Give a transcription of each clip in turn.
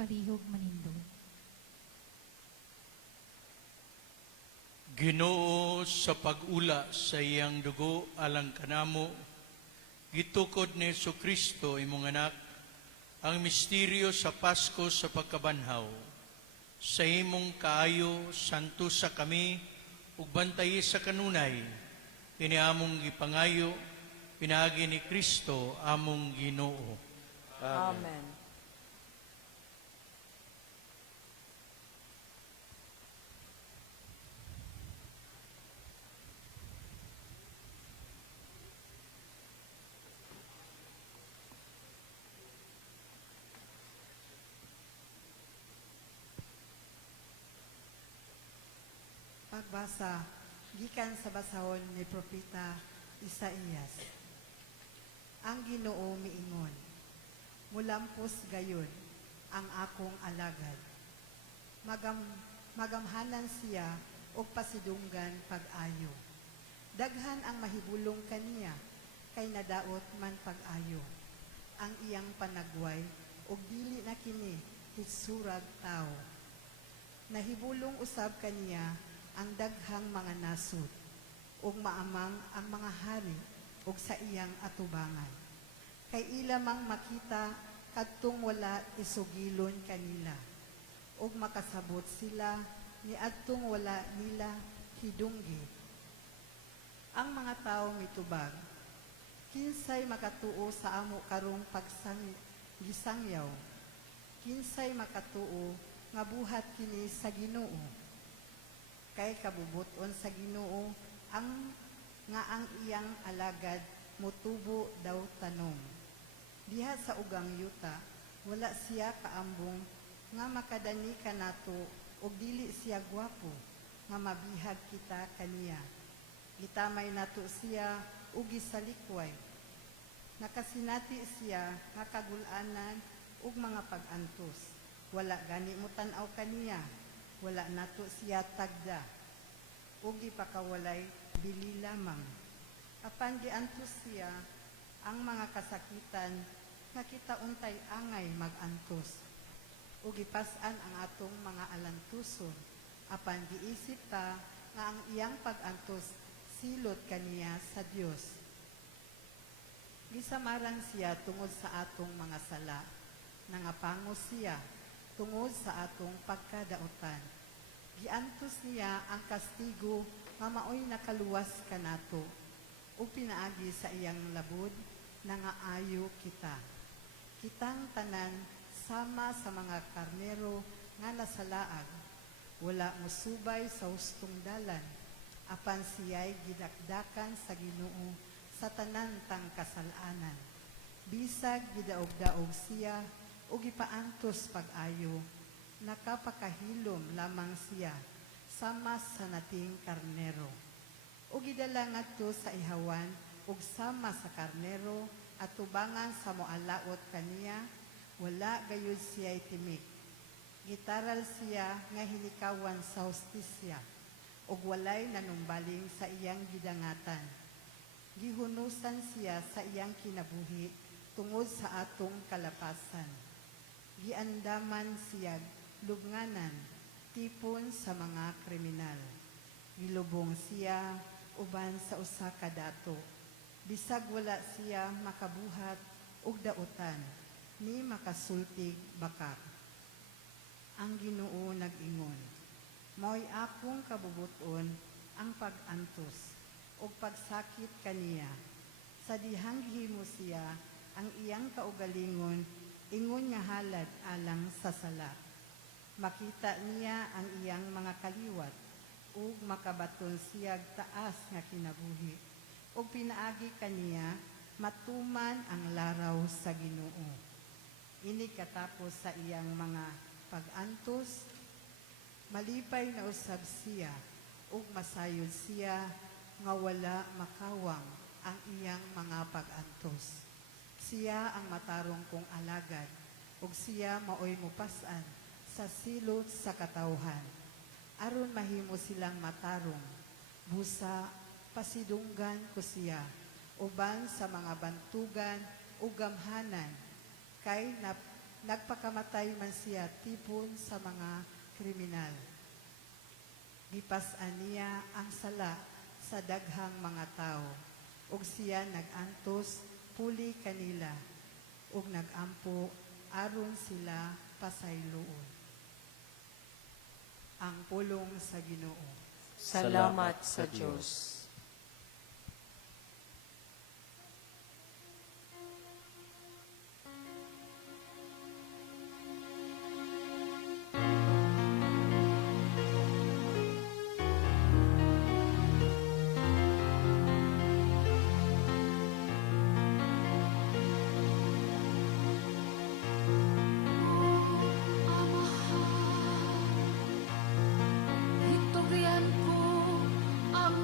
parihog manindog. Ginoo, sa pag-ula sa iyang dugo alang kanamo, gitukod ni Jesucristo imong anak, ang misteryo sa Pasko sa pagkabanhaw. Sa imong kaayo, santo sa kami, ug bantayi sa kanunay, kiniamong gipangayo, pinaagi ni Kristo among Ginoo. Amen. Pagbasa, gikan sa basahon ni Propeta Isaías. Ang Ginoo miingon, mulampos gayon ang akong alagad. Magamhanan siya o pasidunggan pag-ayo. Daghan ang mahibulong kaniya, kay nadaot man pag-ayo. Ang iyang panagway, o dili na kini, hitsurag tao. Nahibulong usab kaniya, ang daghang mga nasud, ug maamang ang mga hari, ug sa iyang atubangan. Kay ila mang makita, kadtong wala isugilon kanila, ug makasabot sila, ni adtong wala nila hidunggi. Ang mga tao mitubag, kinsay makatuo sa amo karong gisangyaw, kinsay makatuo nga buhat kini sa Ginoo. Kay kabubuton sa Ginoo ang iyang alagad mutubo daw tanom. Diha sa ugang yuta, wala siya kaambong nga makadani kanato ug dili siya gwapo nga mabihag kita kaniya. Gitamay nato siya ug gisalikway. Nakasinati siya nga kagul-anan ug mga pag-antos. Wala gani mo tan-aw kaniya. Wala nato siya tagda, ug ipakawalay bili lamang. Apan giantos siya ang mga kasakitan nga kita untay angay mag-antos, ug ipas-an ang atong mga alantuson. Apan giisip ta nga ang iyang pag-antos silot kaniya sa Dios. Gisamaran siya tungod sa atong mga sala, nangapangos siya tungod sa atong pagkadaotan. Giantos niya ang kastigo nga maoy nakaluwas kanato, o pinaagi sa iyang labod na nga ayo kita. Kitang tanan sama sa mga karnero nga nasalaag, wala musubay sa hustong dalan, apan siya'y gidakdakan sa Ginoo sa tanan tang kasalanan. Bisag gidaog-daog siya o gipaantos pag-ayo, nakapakahilom lamang siya, sama sa nating karnero. O gidala ngadto sa ihawan, ug sama sa karnero, at tubangan sa moalaot kaniya, wala gayud siya'y timik. Gitaral siya nga hinikawan sa hostisya, ug walay nanumbaling sa iyang gidangatan. Gihunusan siya sa iyang kinabuhi, tungod sa atong kalapasan. Giandaman siya lubnganan, tipon sa mga kriminal. Gilubong siya uban sa usa ka dato. Bisag wala siya makabuhat ug dautan, ni makasultig bakak. Ang Ginoo nag-ingon, mao'y akong kabubuton ang pag-antos ug pagsakit kaniya. Sa dihang gihimo siya ang iyang kaugalingon, ingon nga halad alang sa sala. Makita niya ang iyang mga kaliwat, ug makabaton siyag taas nga kinabuhi. Ug pinaagi kaniya, matuman ang laraw sa Ginoo. Ini katapos sa iyang mga pag-antos, malipay na usab siya, ug masayod siya, nga wala makawang ang iyang mga pag-antos. Siya ang matarong kong alagad, ug siya maoy mupasan sa silot sa katawhan. Aron mahimo silang matarong, busa pasidunggan ko siya, uban sa mga bantugan ug gamhanan, kay nagpakamatay man siya tipon sa mga kriminal. Gipas-an niya ang sala sa daghang mga tao, ug siya nag-antos puli kanila, ug nag-ampo aron sila pasayloon. Ang pulong sa Ginoo. Salamat sa Diyos. Itugyan ko ang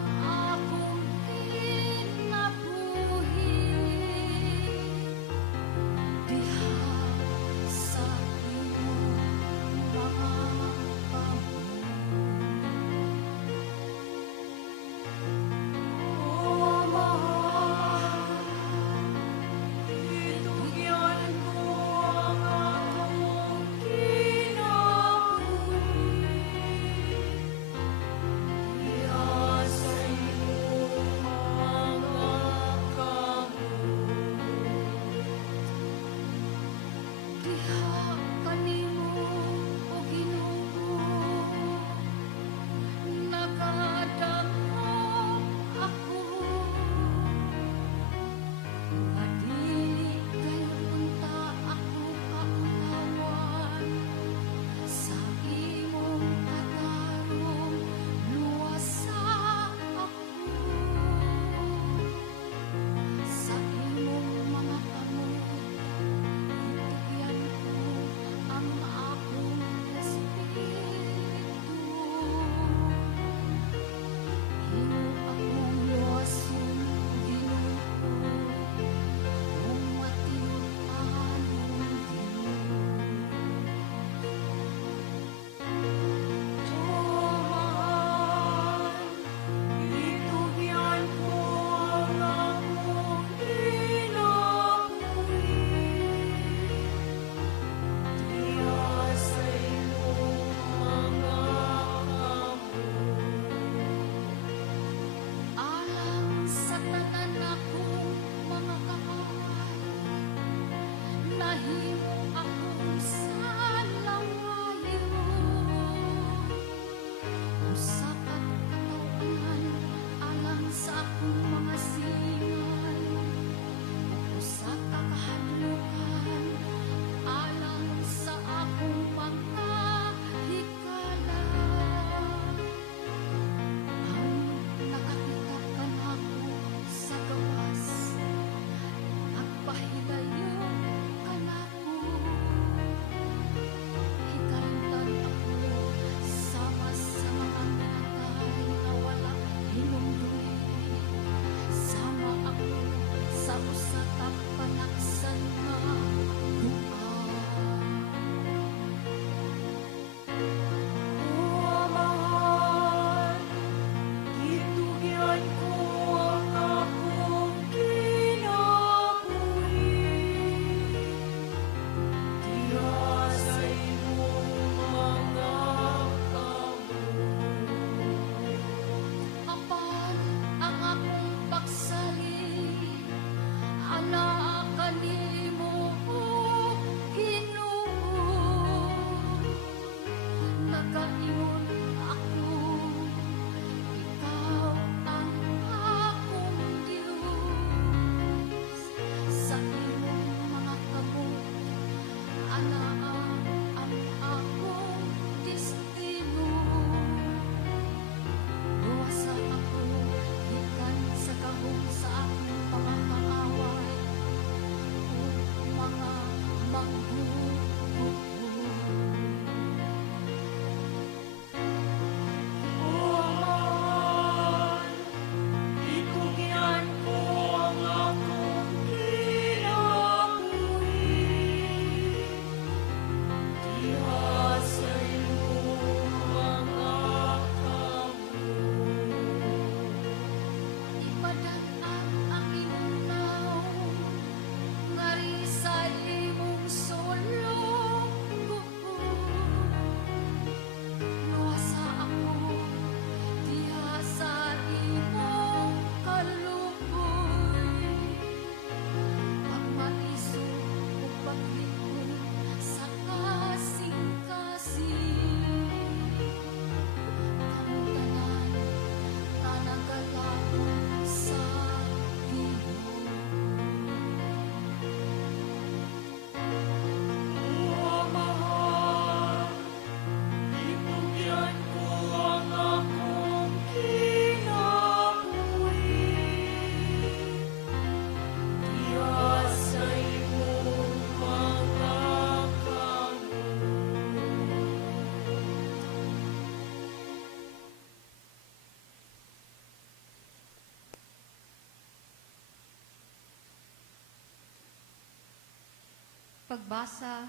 Pagbasa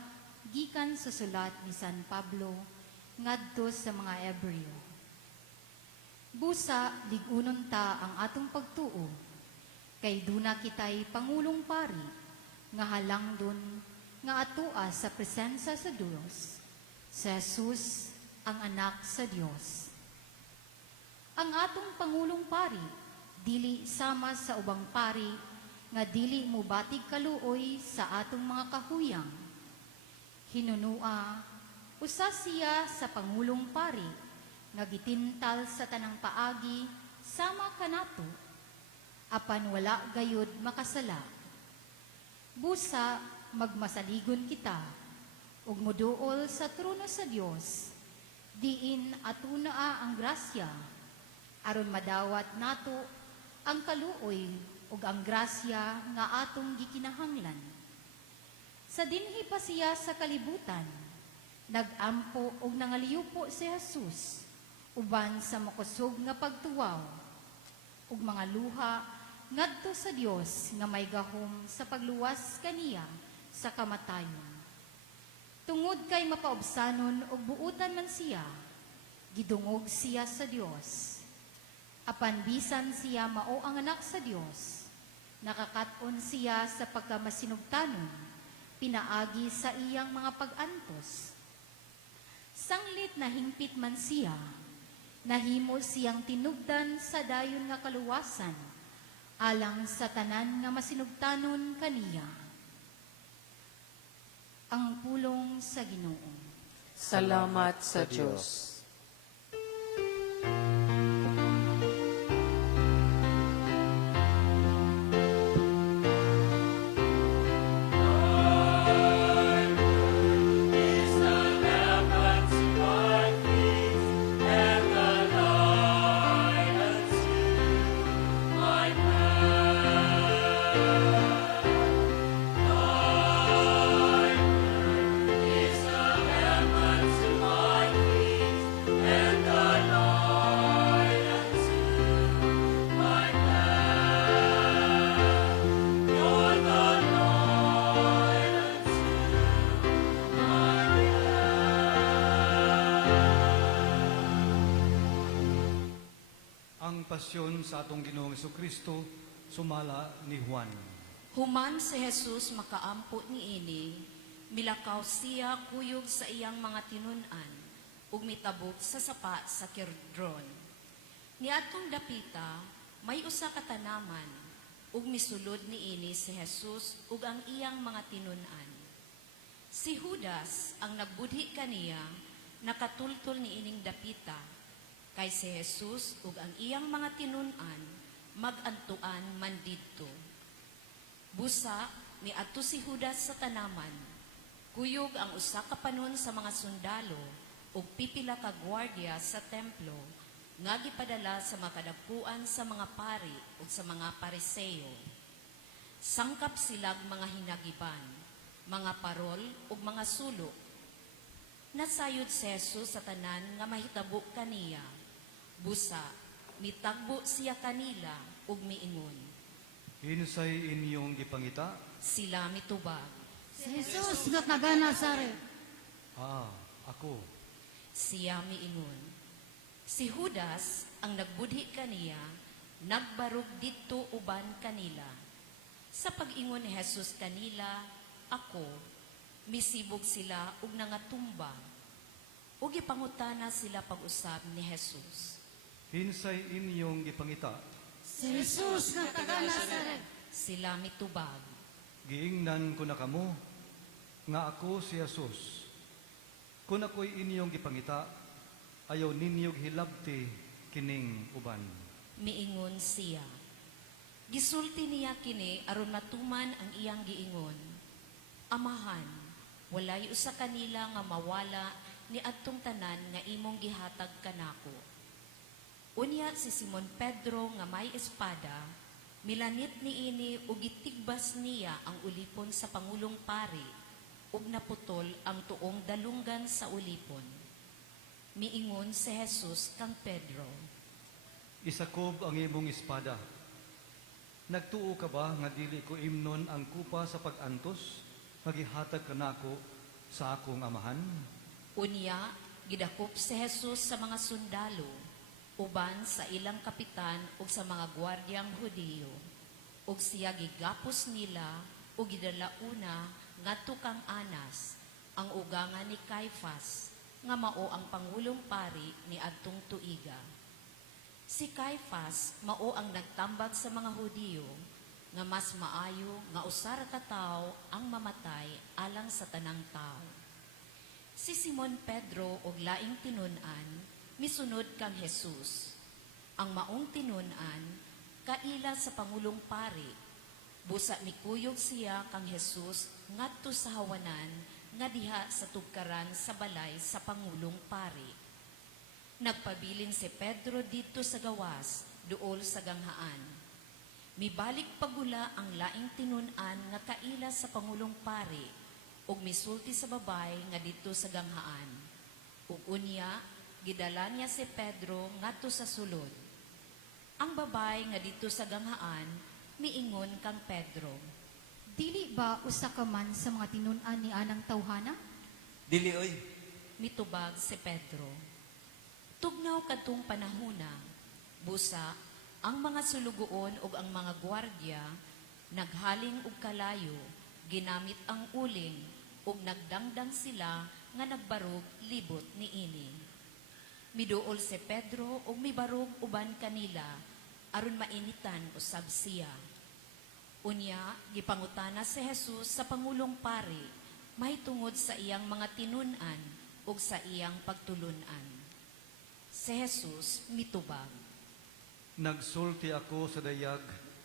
gikan sa sulat ni San Pablo ngadto sa mga Ebreo. Busa ligunon ta ang atong pagtuo kay duna kitay pangulong pari nga halangdon nga atua sa presensya sa Dios, sa Jesus ang anak sa Dios. Ang atong pangulong pari dili sama sa ubang pari nga dili mubatig kaluoy sa atong mga kahuyang. Hinunua usa siya sa pangulong pari nga gitintal sa tanang paagi sama kanato apan wala gayud makasala. Busa magmasaligon kita ug moduol sa trono sa Dios diin atunaa ang grasya aron madawat nato ang kaluoy ug ang grasya nga atong gikinahanglan. Sa dinhi pa siya sa kalibutan, nagampo ug nangaliyupo si Jesus uban sa makusog nga pagtuwaw ug mga luha ngadto sa Dios nga may gahom sa pagluwas kaniya sa kamatayon. Tungod kay mapaobsanon ug buutan man siya, gidungog siya sa Dios. Apan bisan siya mao ang anak sa Dios, nakakaton siya sa pagkamasinugtanon, pinaagi sa iyang mga pag-antos. Sanglit na hingpit man siya, nahimo siyang tinugdan sa dayon nga kaluwasan, alang sa tanan nga masinugtanon kaniya. Ang pulong sa Ginoo. Salamat sa Diyos. Ang pasyon sa atong Ginoong Jesucristo sumala ni Juan. Human si Jesus makaampo ni ini, milakaw siya kuyog sa iyang mga tinunan, ug mitabok sa sapa sa Kidron. Niadtong dapita, may usa ka tanaman, ug misulod ni ini si Jesus ug ang iyang mga tinunan. Si Judas ang nagbudhi kaniya, nakatultol ni ining dapita, kay si Jesus ug ang iyang mga tinunan magantuan man didto. Busa miadto si Judas sa tanaman. Kuyog ang usa ka panon sa mga sundalo ug pipila ka gwardiya sa templo nga gipadala sa makadapuan sa mga pari ug sa mga pariseo. Sangkap silag mga hinagiban, mga parol ug mga sulok. Nasayod si Jesus sa tanan nga mahitabo kaniya. Busa, mitagbo siya kanila ug miingon. Hinsay inyong gipangita? Sila mitubag. Si Jesus nga taga Nazaret. Ako. Siya miingon. Si Judas ang nagbudhi kaniya, nagbarog dito uban kanila. Sa pag-ingon ni Jesus kanila, ako, misibog sila ug nangatumba. Ug ipangutana sila pag-usab ni Jesus. Hinsay inyong gipangita? Si Jesus nga taga Nazaret. Sila mitubag. Giingnan ko na kamo nga ako si Jesus. Kung ako'y inyong gipangita, ayaw ninyog hilabti kining uban. Miingon siya. Gisulti niya kini aron matuman ang iyang giingon. Amahan, walay usa kanila nga mawala ni adtong tanan nga imong gihatag kanako. Unya si Simon Pedro nga may espada, milanit ni ini ug gitigbas niya ang ulipon sa pangulong pari ug naputol ang tuong dalunggan sa ulipon. Miingon si Jesus kang Pedro. Isakob ang imong espada. Nagtuo ka ba nga dili ko imnon ang kupa sa pag-antos magihatag kanako sa akong amahan? Unya, gidakop si Jesus sa mga sundalo, uban sa ilang kapitan ug sa mga gwardyang Hudiyo. Ug siya gigapos nila ug gidalauna ngadto kang Anas, ang ugangan ni Caifas, nga mao ang pangulong pari ni adtong tuiga. Si Caifas mao ang nagtambag sa mga Hudiyo nga mas maayo nga usara ka tawo ang mamatay alang sa tanang tao. Si Simon Pedro og laing tinun-an misunod kang Jesus. Ang maong tinun-an kaila sa pangulong pari. Busa mikuyog siya kang Jesus ngadto sa hawanan nga diha sa tugkaran sa balay sa pangulong pari. Nagpabilin si Pedro dito sa gawas, duol sa ganghaan. Mibalik pagula ang laing tinun-an nga kaila sa pangulong pari ug misulti sa babay nga dito sa ganghaan. Ug unya, gidala niya si Pedro ngadto sa sulod. Ang babay nga dito sa ganghaan miingon kang Pedro. Dili ba usa ka man sa mga tinun-an ni anang tawhana? Dili oy. Mitubag si Pedro. Tugnaw kadtong panahona, busa ang mga sulugoon ug ang mga gwardya naghaling og kalayo, ginamit ang uling ug nagdangdang sila nga nagbarog libot niini. Miduol si Pedro ug mibarog uban kanila aron mainitan usab siya. Unya, gipangutana si Jesus sa pangulong pari mahitungod sa iyang mga tinun-an ug sa iyang pagtulun-an. Si Jesus mitubag. Nagsulti ako sa dayag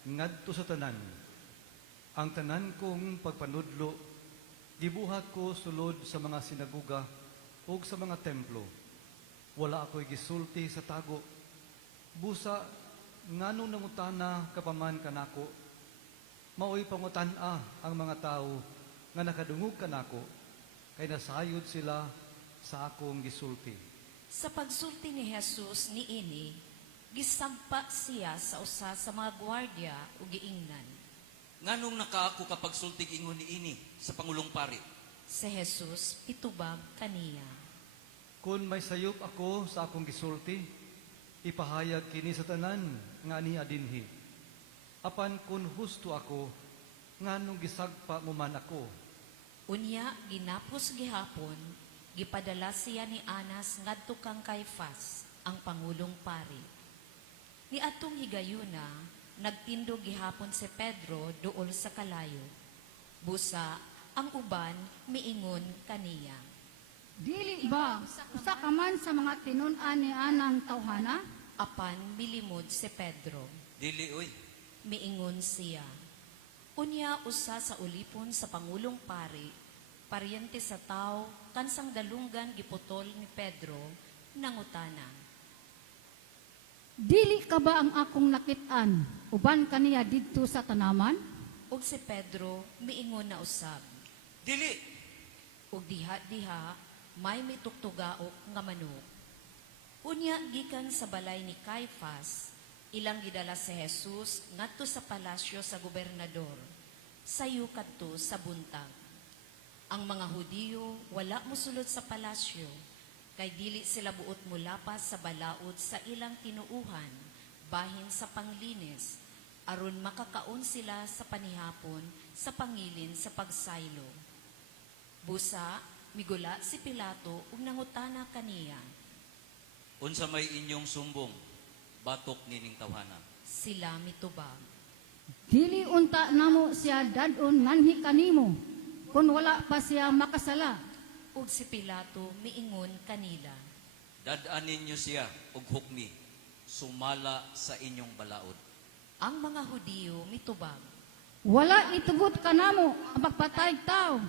ngadto sa tanan. Ang tanan kong pagpanudlo, gibuhat ko sulod sa mga sinaguga ug sa mga templo. Wala ako'y gisulti sa tago. Busa, nganong nangutana kapaman kanako, mao'y pangutana ang mga tao nga nakadungog kanako, kay nasayod sila sa akong gisulti. Sa pagsulti ni Jesus niini, gisampa siya sa usa sa mga gwardya ug giingnan. Nganong nakaako kapag sultig ingon ni ini sa pangulong pari? Si Jesus pitubag kaniya. Kung may sayop ako sa akong gisulti, ipahayag kini sa tanan nga ni adinhi. Apan kung husto ako, nganong gisagpa mo man ako. Unya ginapos gihapon, gipadala siya ni Anas ngadto kang Caifas, ang pangulong pari. Ni atong higayuna, nagtindog gihapon si Pedro duol sa kalayo. Busa, ang uban miingon kaniya. Dili ba usa ka man sa mga tinun-an ni anang tawhana? Apan milimod si Pedro. Dili oy. Miingon siya. Unya usa sa ulipon sa pangulong pari, paryente sa tao, kansang dalunggan giputol ni Pedro, nangutana. Dili ka ba ang akong nakit-an? Uban kaniya didto sa tanaman? Ug si Pedro miingon na usab. Dili. Ug diha-diha may mitugtugaok nga manok. Unya gikan sa balay ni Caifas, ilang gidala si Jesus ngadto sa palasyo sa gobernador, sayo kadto sa buntag. Ang mga Hudiyo wala mosulod sa palasyo, kay dili sila buot mulapas sa balaod sa ilang tinuuhan, bahin sa panglinis, aron makakaon sila sa panihapon sa pangilin sa pagsaylo. Busa, migula si Pilato ug nangutana kaniya. Unsa may inyong sumbong, batok nining tawhana. Sila mitubag. Dili unta namo siya dadon nganhi kanimo kun wala pa siya makasala. Ug si Pilato miingon kanila. Dadaan ninyo siya og hukmi, sumala sa inyong balaod. Ang mga Hudiyo mitubag. Wala itugot kanamo ang pagpatay tao.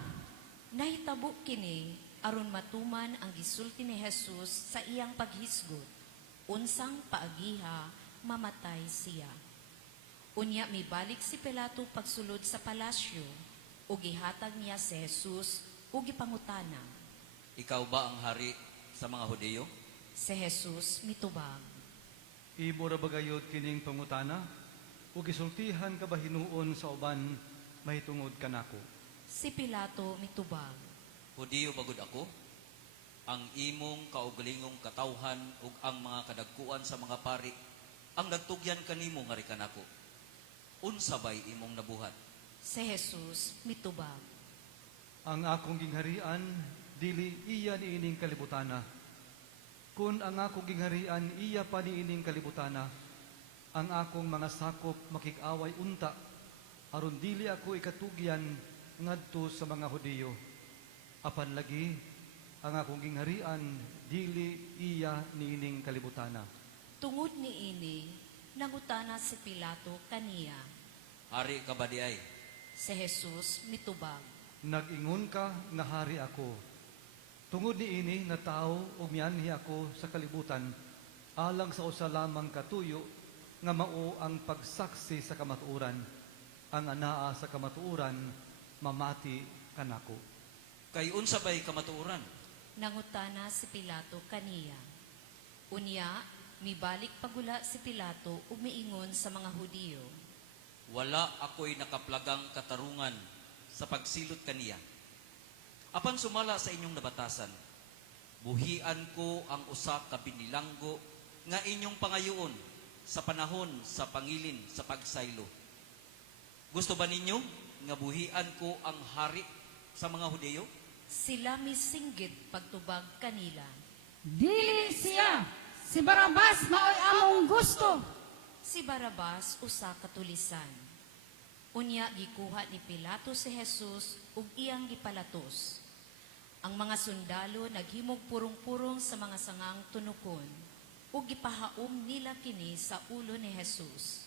Nahitabo kini aron matuman ang gisulti ni Jesus sa iyang paghisgot. Unsang paagiha mamatay siya. Unya mibalik si Pilato pagsulod sa palasyo ug gihatag niya si Jesus ug gipangutana. Ikaw ba ang hari sa mga Hudiyo? Si Jesus mitubag. Imo ra bagayod kining pangutana, ug gisultihan ka ba hinuon sa uban mahitungod kanako. Si Pilato mitubag. Hudiyo bagod ako, ang imong kaugalingong katawhan ug ang mga kadagkuan sa mga pari, ang nagtugyan kanimo nga rikan ako. Unsa bay imong nabuhat? Si Jesus mitubag. Ang akong gingharian, dili iya niining kalibutana. Kun ang akong gingharian, iya pa niining kalibutana, ang akong mga sakop makikaway unta, aron dili ako ikatugyan ngadto sa mga Hudiyo. Apan lagi, ang akong gingharian, dili iya niining kalibutana. Tungod ni ini, nangutana si Pilato kaniya. Hari ka ba di ay? Si Jesus mitubag. Nag-ingon ka nga hari ako. Tungod ni ini na tao ug mianhi ako sa kalibutan, alang sa usa lamang katuyo nga mao ang pagsaksi sa kamatuoran. Ang anaa sa kamatuoran mamati kanako. Kay unsa bay kamatuoran? Nangutana si Pilato kaniya. Unya, mibalik pagula si Pilato ug miingon sa mga Hudiyo. Wala ako'y nakaplagang katarungan sa pagsilot kaniya. Apan sumala sa inyong nabatasan, buhian ko ang usa ka binilanggo nga inyong pangayoon sa panahon sa pangilin sa pagsaylo. Gusto ba ninyo nga buhian ko ang hari sa mga Hudiyo? Sila misinggit pagtubag kanila. Dili siya. Si Barabas maoy among gusto. Si Barabas usa katulisan. Unya gikuha ni Pilato si Jesus ug iyang gipalatos. Ang mga sundalo naghimog purong-purong sa mga sangang tunukon ug gipahaom nila kini sa ulo ni Jesus.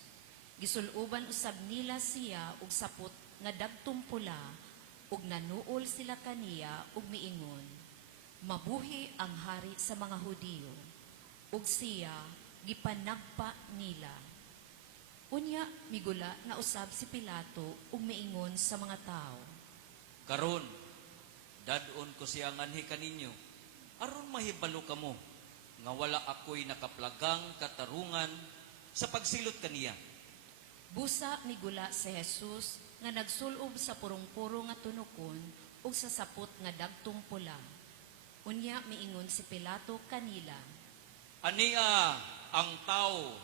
Gisuloban usab nila siya og sapot nga dagtong pula ug nanuol sila kaniya ug miingon, mabuhi ang hari sa mga Hudiyo. Ug siya gipanagpa nila. Unya migula na usab si Pilato ug miingon sa mga tao. Karon, dadon ko siya nganhi kaninyo, aron mahibalo kamo, nga wala ako'y nakaplagang katarungan sa pagsilot kaniya. Busa migula si Jesus nga nagsulob sa purong-purong nga tunukon ug sa sapot nga dagtong pula. Unya miingon si Pilato kanila. Ania ang tao.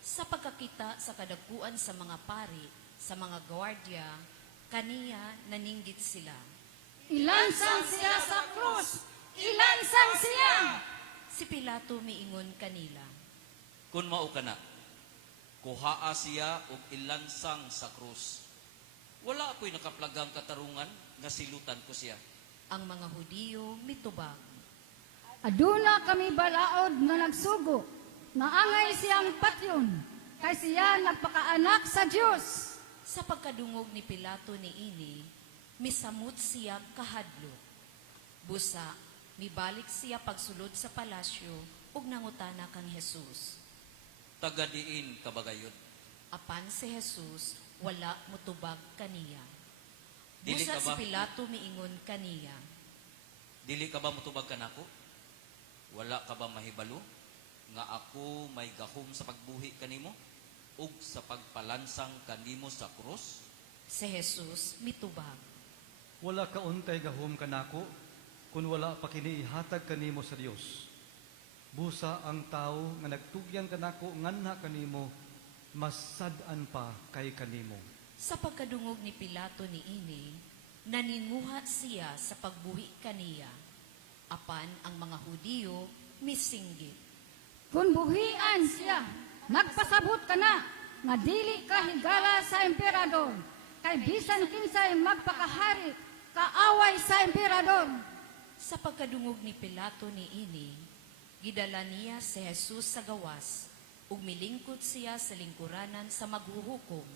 Sa pagkakita sa kadagkuan sa mga pari, sa mga gwardiya, kaniya naninggit sila. Ilansang siya sa krus. Ilansang siya. Si Pilato miingon kanila. Kung mao kana, kuhaa siya og ilansang sa krus. Wala ako'y nakaplagang katarungan nga silutan ko siya. Ang mga Hudiyo mitubag. Aduna kami balaod nga nagsugo. Naangay siyang patyon. Kay siya nagpakaanak sa Diyos. Sa pagkadungog ni Pilato ni ini, misamot siya kahadlok. Busa, mibalik siya pagsulod sa palasyo ug nangutana kang Jesus. Tagadiin kabagayod. Apan si Jesus wala mutubag kaniya. Dili Busa ka si ba? Pilato miingon kaniya. Dili ka ba mutubag kanako? Wala ka ba mahibalo nga ako may gahom sa pagbuhi kanimo ug sa pagpalansang kanimo sa krus? Si Jesus mitubag. Wala ka untay gahom kanako, kun wala pa kini ihatag kanimo sa Dios. Busa ang tao nga nagtugyan kanako nganha kanimo, mas sad-an pa kay kanimo. Sa pagkadungog ni Pilato ni ini, naninguha siya sa pagbuhi kaniya. Apan ang mga Hudiyo misinggit. Kung buhian siya, magpasabot ka na, nga dili ka higala sa emperador, kay bisan kinsay magpakahari, kaaway sa emperador. Sa pagkadungog ni Pilato ni ini, gidala niya si Jesus sa gawas, ug milingkod siya sa lingkuranan sa maghuhukom,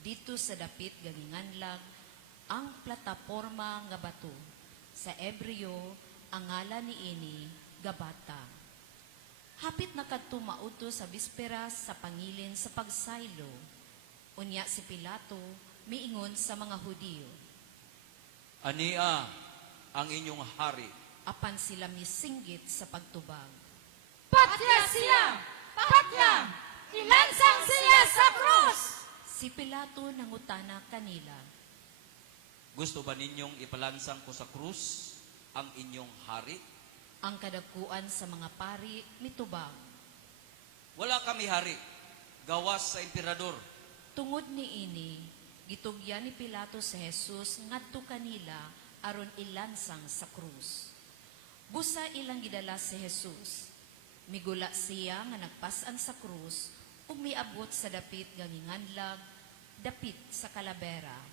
dito sa dapit ganinganlag, ang plataporma nga bato. Sa Ebreo, ang ngalan ni ini, Gabata. Hapit na kadto maudto sa bisperas sa pangilin sa pagsaylo. Unya si Pilato miingon sa mga Hudiyo. Ania ang inyong hari. Apan sila misinggit sa pagtubag. Patya siya! Patya! Ilansang siya sa krus! Si Pilato nangutana kanila. Gusto ba ninyong ipalansang ko sa krus ang inyong hari? Ang kadagkuan sa mga pari mitubag. Wala kami hari, gawas sa emperador. Tungod ni ini, gitugyan ni Pilato sa Jesus ngadto kanila aron ilansang sa krus. Busa ilang gidala si Jesus. Migula siya nga nagpasan sa krus ug miabot sa dapit nga ginganlag, dapit sa kalabera.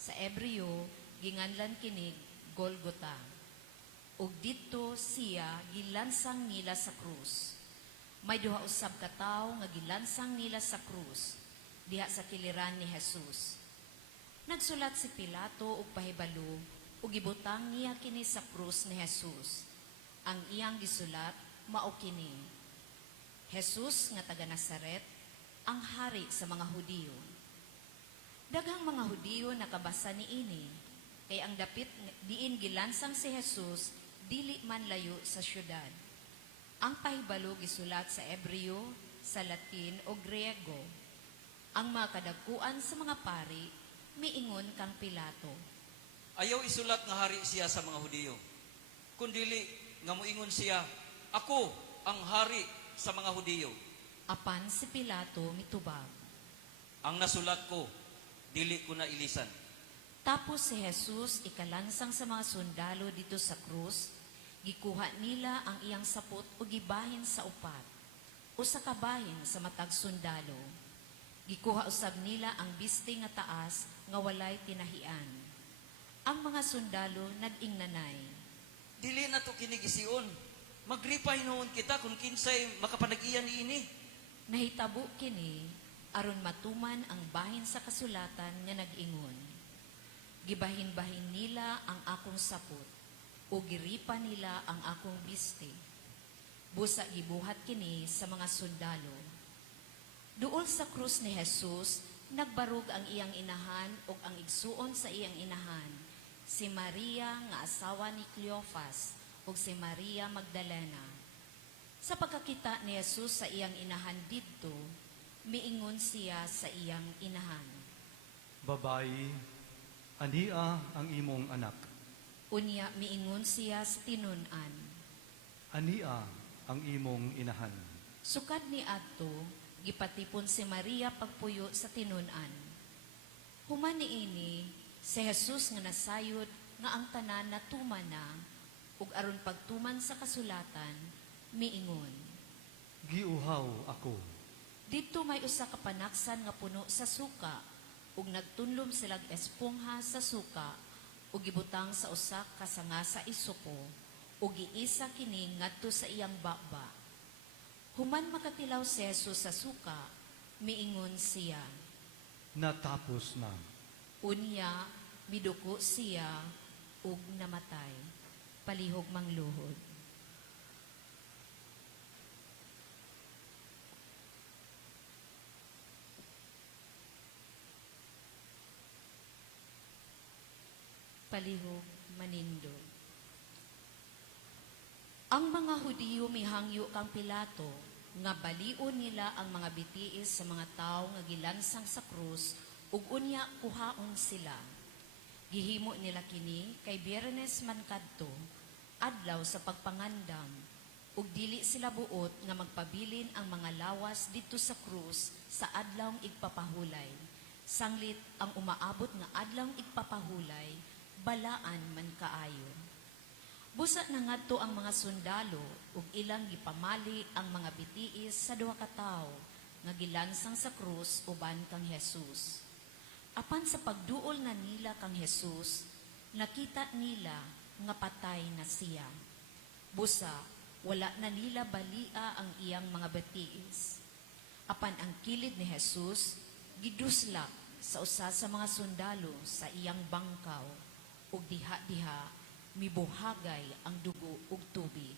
Sa Ebreo, ginganlan kinig Golgota. Ug dito siya gilansang nila sa krus. May duha usab ka tawo nga gilansang nila sa krus diha sa kiliran ni Jesus. Nagsulat si Pilato og pahibalo ug gibutang niya kini sa krus ni Jesus. Ang iyang gisulat mao kini: Jesus nga taga Nazaret, ang hari sa mga Hudiyo. Daghang mga Hudiyo nakabasa ni ini, kay ang dapit diin gilansang si Jesus dili man layo sa syudad. Ang pahibalo gisulat sa Ebreo, sa Latin o Griego. Ang mga kadagkuan sa mga pari miingon kang Pilato. Ayaw isulat nga hari siya sa mga Hudiyo. Kundili nga moingon siya, ako ang hari sa mga Hudiyo. Apan si Pilato mitubag. Ang nasulat ko, dili ko na ilisan. Tapos si Jesus ikalansang sa mga sundalo dito sa krus, gikuha nila ang iyang sapot o gibahin sa upat o sa kabahin sa matag sundalo. Gikuha usab nila ang biste nga taas nga walay tinahian. Ang mga sundalo nag-ingnanay. Dili na to kinigisiun. Magripay noon kita kung kinsay makapanag-iyan ni ini. Nahitabo kini aron matuman ang bahin sa kasulatan nga nag-ingon. Gibahin-bahin nila ang akong sapot o giripa nila ang akong biste. Busa gibuhat kini sa mga sundalo. Duol sa krus ni Jesus, nagbarog ang iyang inahan o ang igsuon sa iyang inahan, si Maria nga asawa ni Cleophas o si Maria Magdalena. Sa pagkakita ni Jesus sa iyang inahan didto, miingon siya sa iyang inahan. Babayi, ania ang imong anak. Unya miingon siya sa tinunan. Ania ang imong inahan. Sukad ni adto, gipatipon si Maria pagpuyo sa tinunan. Human niini, si Jesus nga nasayod nga ang tanan natuman na, ug aron pagtuman sa kasulatan, miingon. Giuhaw ako. Dito may usa ka panaksan nga puno sa suka, ug nagtunlom silag espongha sa suka, ug gibutang sa usa ka sanga sa isuko, ug giisa kini ngadto sa iyang baba. Human makatilaw si Jesus sa suka, miingon siya. Natapos na. Unya, miduko siya, ug namatay. Palihog mangluhod. Palihog manindog. Ang mga Hudiyo mihangyo kang Pilato, nga balion nila ang mga bitiis sa mga tao nga gilansang sa krus, ug unya kuhaon sila. Gihimo nila kini kay Biyernes man kadto, adlaw sa pagpangandam, ug dili sila buot nga magpabilin ang mga lawas dito sa krus sa adlawng igpapahulay. Sanglit ang umaabot nga adlawng igpapahulay, balaan man kaayo. Busa na ngadto ang mga sundalo ug ilang gipamali ang mga bitiis sa duha ka tawo nga gilansang sa krus uban kang Jesus. Apan sa pagduol na nila kang Jesus, nakita nila nga patay na siya. Busa, wala na nila balia ang iyang mga bitiis. Apan ang kilid ni Jesus, giduslak sa usa sa mga sundalo sa iyang bangkaw, ug diha-diha mibuhagay ang dugo ug tubig.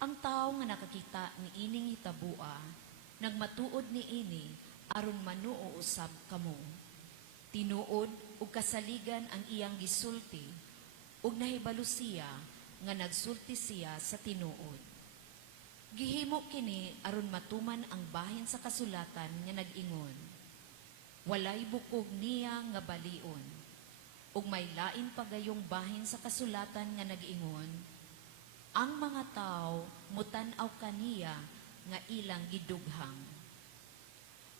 Ang tao nga nakakita ni ining hitabua, nagmatuod ni ini aron manuo usab kamo. Tinuod ug kasaligan ang iyang gisulti, ug nahibalo siya nga nagsulti siya sa tinuod. Gihimo kini aron matuman ang bahin sa kasulatan nga nag-ingon. Walay bukog niya nga balion. ug may lain pa gayong bahin sa kasulatan nga nag-ingon, ang mga tao mutan-aw kaniya nga ilang gidughang.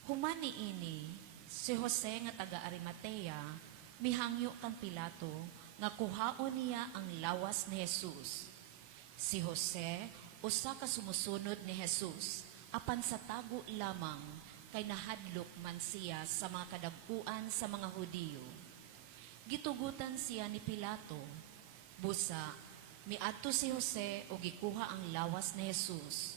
Human niini, si Jose nga taga Arimatea, mihangyo kang Pilato nga kuhaon niya ang lawas ni Jesus. Si Jose, usa ka sumusunod ni Jesus, apan sa tago lamang kay nahadlok man siya sa mga kadagkuan sa mga Hudiyo. Gitugutan siya ni Pilato, busa, miadto si Jose o gikuha ang lawas ni Jesus.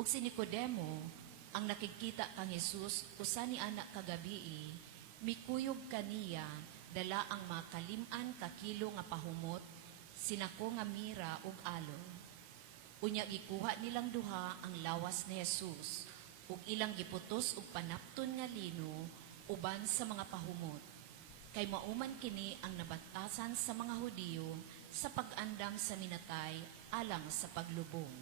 Ug si Nicodemo, ang nakikita kang Jesus, usa ni anak kagabii, mikuyog kaniya, dala ang mga kalim-an ka kilo nga pahumot, sinako nga mira ug aloe. Unya gikuha nilang duha ang lawas ni Jesus, ug ilang giputos ug panapton nga lino, uban sa mga pahumot. Kay mauman kini ang nabatasan sa mga Hudiyo sa pag-andam sa minatay alang sa paglubong.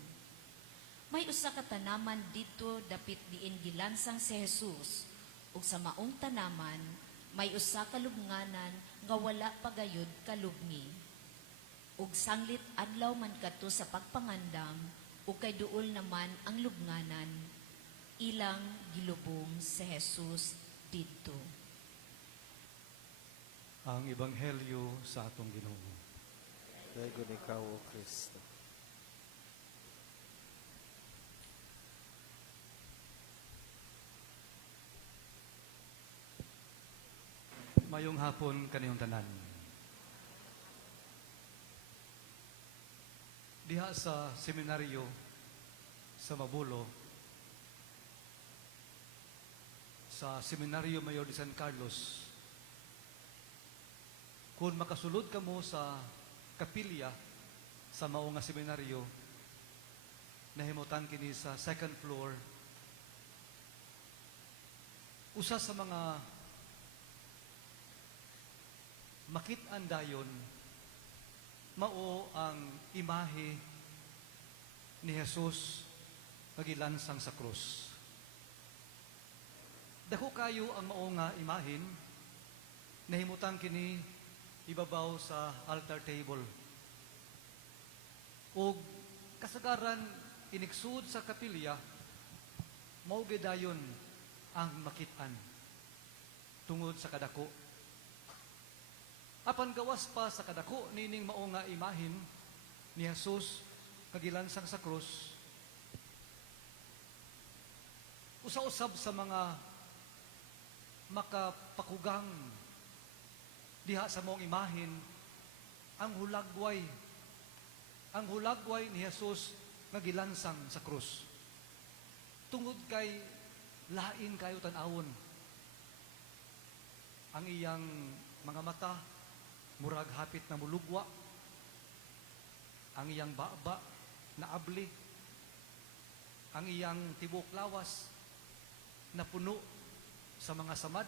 May usa ka tanaman dito dapit diin gilansang si Jesus, ug sa maong tanaman may usa ka lubnganan nga wala pagayod kalubngi. Ug sanglit adlaw man kadto sa pagpangandam, ug kay duol naman ang lubnganan, ilang gilubong si Jesus didto. Ang Ebanghelyo sa atong Ginoo. Dagon ikaw, O Kristo. Mayong hapon kaniyong tanan. Diha sa seminaryo sa Mabulo, sa Seminaryo Mayor de San Carlos, kung makasulod ka mo sa kapilya sa mao nga seminaryo, nahimutan kini sa second floor, usa sa mga makit-an dayon mao ang imahe ni Jesus nga gilansang sa krus. Dako kayo ang mao nga imahin, nahimutan kini ibabaw sa altar table. O kasagaran iniksud sa kapilya, mao dayon ang makit-an tungod sa kadako. Apan gawas pa sa kadako nining mao nga imahin ni Jesus kagilansang sa krus, usa-usab sa mga makapakugang diha sa mong imahin ang hulagway ni Jesus nga gilansang sa krus. Tungod kay lain kayo tan-awon. Ang iyang mga mata murag hapit na mulugwa, ang iyang baba na abli, ang iyang tibok lawas na puno sa mga samad,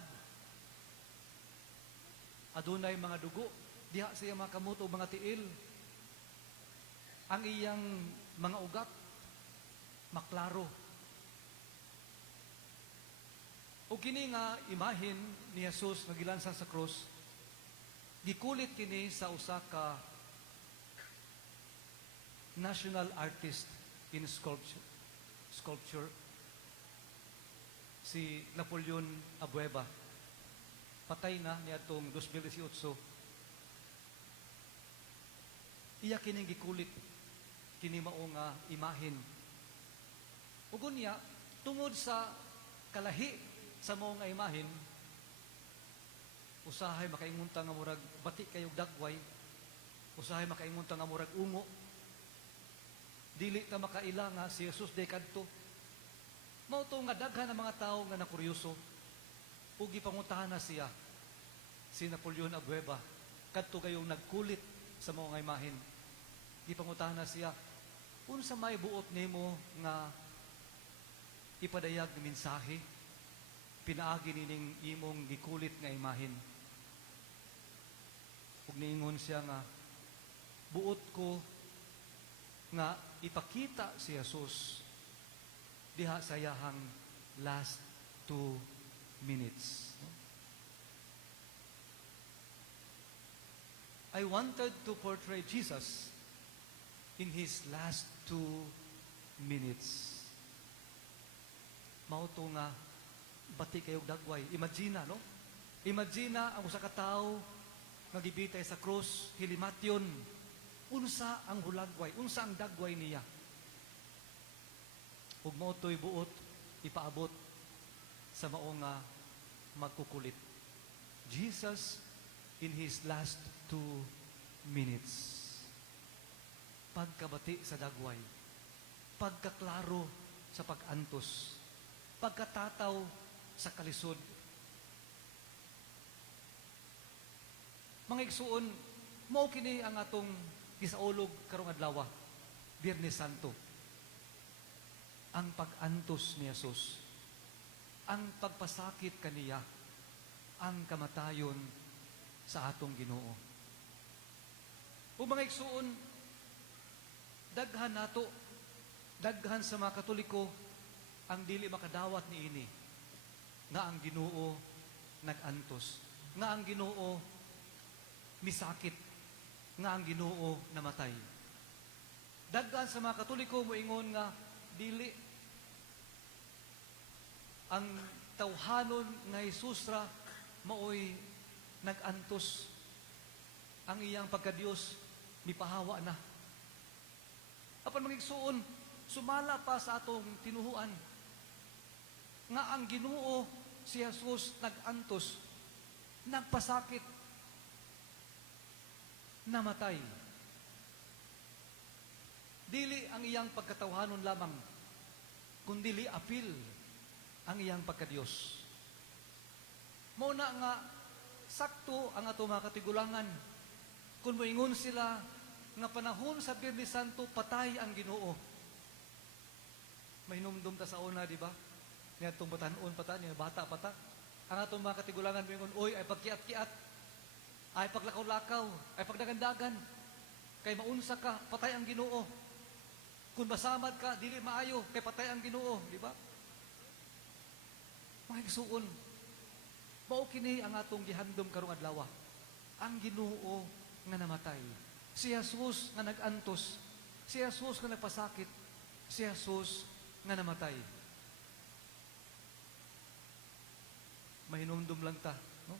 adunay mga dugo diha siya mga kamot o mga tiil, ang iyang mga ugat maklaro. O kini nga imahin ni Jesus nga gilansang sa krus, gikulit kini sa usa ka national artist in sculpture, si Napoleon Abueva. Patay na niadtong 2018. Iya kining gikulit kini mao nga imahin. Ugon niya tungod sa kalahi sa mao nga imahin, usahay makaingunta nga murag batik kayog dagway, usahay makaingunta nga murag ungo, dili ta makaila nga si Jesus day kadto. Mao to nga daghan ang mga tawo nga nakuryoso, ug gipanguntahan na siya si Napoleon Abueva kadto gayong nagkulit sa mao nga imahin. Gipanguntahan na siya, unsa may buot nimo nga ipadayag ng mensahe pinaagi nining imong gikulit nga imahin. Ug niingon siya nga, buot ko nga ipakita si Jesus diha sa iyahang last 2 minutes. I wanted to portray Jesus in His last 2 minutes. Mao to nga, bati kayog dagway. Imagine, no? Imagine ang usa ka tawo nga gibitay sa krus, hilimatyon. Unsa ang hulagway, unsa ang dagway niya. Ug mao to'y buot ipaabot sa mao nga magkukulit. Jesus in His last 2 minutes. Pagkabati sa dagway, pagkaklaro sa pag-antos, pagkatataw sa kalisod. Mga igsuon, mao kini ang atong gisaulog karong adlaw, Biyernes Santo. Ang pag-antos ni Jesus, ang pagpasakit kaniya, ang kamatayon sa atong Ginoo. O mga igsuon, daghan nato, daghan sa mga Katoliko, ang dili makadawat ni ini, nga ang Ginoo nag-antos, nga ang Ginoo misakit, nga ang Ginoo namatay. Daghan sa mga Katoliko moingon nga dili ang tawhanon nga Jesus ra maoy nag-antos, ang iyang pagka-Dios mipahawa na. Apan magigsuon, sumala pa sa atong tinuhuan nga ang Ginoo si Jesus nag-antos, nagpasakit, namatay. Dili ang iyang pagkatawhanon lamang, kundili apil ang iyang pagka-Dios. Muna nga, sakto ang ato mga katigulangan. Kung moingon sila nga panahon sa Biyernes Santo, patay ang Ginoo. May numdum ta sa una, di ba? Niya itong batanon pata, niya bata pata. Ang atong mga katigulangan moingon, oy, ay pagkiat-kiat, ay paglakaw-lakaw, ay pagdagandagan. Kay maunsa ka, patay ang Ginoo. Kung masamad ka, dili maayo, kay patay ang Ginoo, di ba? Mga igsuon, mao kini ang atong gihandom karong adlaw. Ang Ginoo nga namatay. Si Jesus nga nag-antos. Si Jesus nga nagpasakit. Si Jesus nga namatay. Mahinumdum lang ta, no?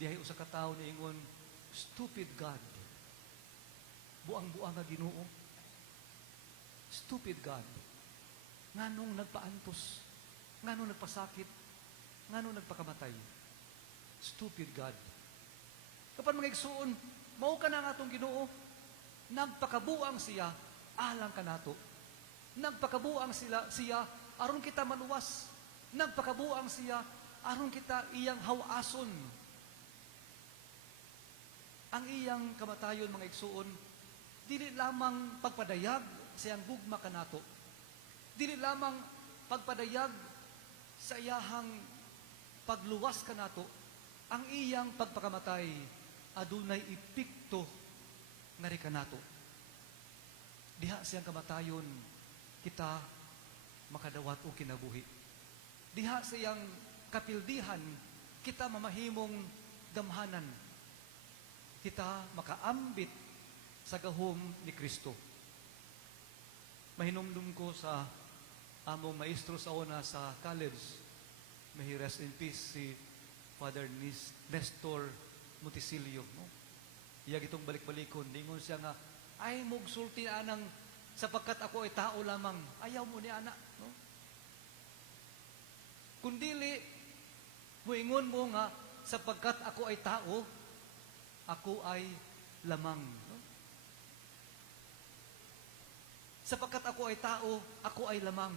Dihay usa ka tawo niingon, stupid God. Buang-buang nga Ginoo. Stupid God. Nganong nagpaantos? Nganong nagpasakit? Nganong nagpakamatay? Stupid God. Kapag mga igsuon, mao ka na nga itong Ginoo, nagpakabuang siya, alang ka nato. Nagpakabuang siya, aron kita maluwas. Nagpakabuang siya, aron kita iyang hawason. Ang iyang kamatayon, mga igsuon, dili lamang pagpadayag sa iyang gugma ka nato. Dili lamang pagpadayag sa iyahang pagluwas ka nato. Ang iyang pagpakamatay, adunay ipikto nga ri kanato. Diha siyang kamatayon, kita makadawat o kinabuhi. Diha siyang kapildihan, kita mamahimong gamhanan. Kita makaambit sa gahom ni Kristo. Mahinumdum ko sa among maestro sa una sa college, may rest in peace, si Father Nestor Montecillo. No? Iya gitong balik-balikon, dingon siya nga, ay mugsulti anang sapagkat ako ay tao lamang. Ayaw mo ni anak. No? Kundili, muingon mo nga, sapagkat ako ay tao, ako ay lamang. No? Sapagkat ako ay tao, ako ay lamang.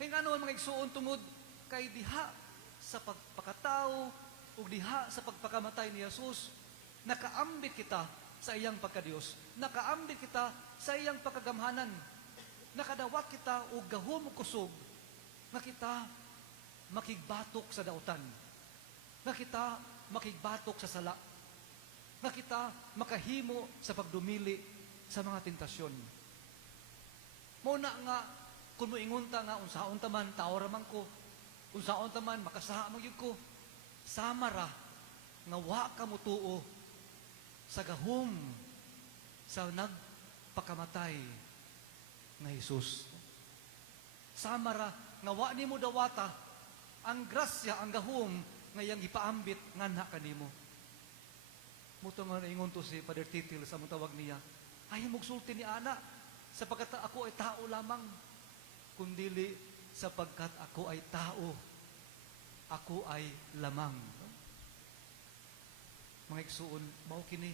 Kaya nga naman mga igsuon tungod, kay diha sa pagpakatao, o diha sa pagpakamatay ni Jesus, nakaambit kita sa iyang pagkadiyos. Nakaambit kita sa iyang pagkagamhanan. Nakadawat kita o gahom o kusog, na kita makigbatok sa dautan. Na kita makigbatok sa sala. Na kita makahimo sa pagdumili sa mga tentasyon. Muna nga, kung moingon ta nga, unsaon taman, tao raman ko, unsaon taman, makasaha magyud ko, sama ra, nga wa ka mutuo sa gahom sa nagpakamatay nga Hesus. Samara nga wa nimo dawata ang grasya, ang gahom nga iyang ipaambit nganha kanimo. Muto nga ingon to si Father Titil sa mutawag niya, ayaw magsulti ni ana sapagkat ako ay tao lamang, kundili sapagkat ako ay tao, ako ay lamang. Mga igsuon, mao kini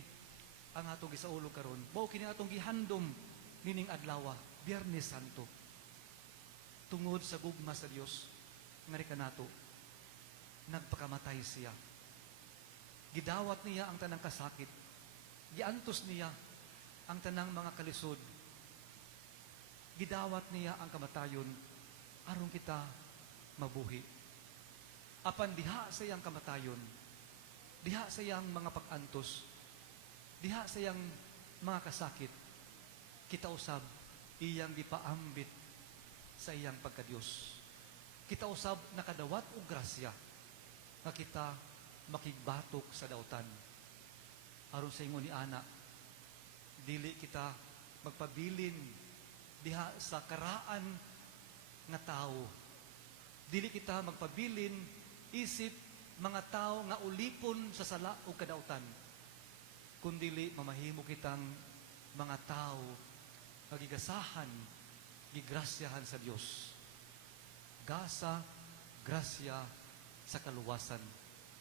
ang atong gisaulo karon, mao kini atong gihandom nining adlaw, Biyernes Santo. Tungod sa gugma sa Dios nga kanato, nagpakamatay siya. Gidawat niya ang tanang kasakit. Giantos niya ang tanang mga kalisod. Gidawat niya ang kamatayon aron kita mabuhi. Apan diha sa iyang kamatayon, diha sa iyang mga pag-antos, diha sa iyang mga kasakit, kita usab iyang gipaambit sa iyang pagkadiyos. Kita usab nakadawat og grasya nga kita makigbatok sa dautan. Aron sa ingon ni ana, dili kita magpabilin diha sa karaan nga tao. Dili kita magpabilin isip mga tao nga ulipon sa sala o kadautan. Kundili mamahimo kitang mga tao nga gigasahan, gigrasyahan sa Dios. Gasa, grasya sa kaluwasan.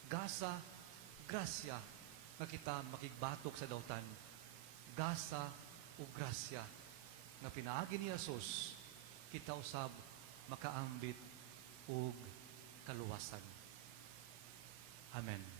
Gasa, grasya nga kita makigbatok sa dautan. Gasa o grasya nga pinaagi ni Jesus, kita usab makaambit og kaluwasan. Amen.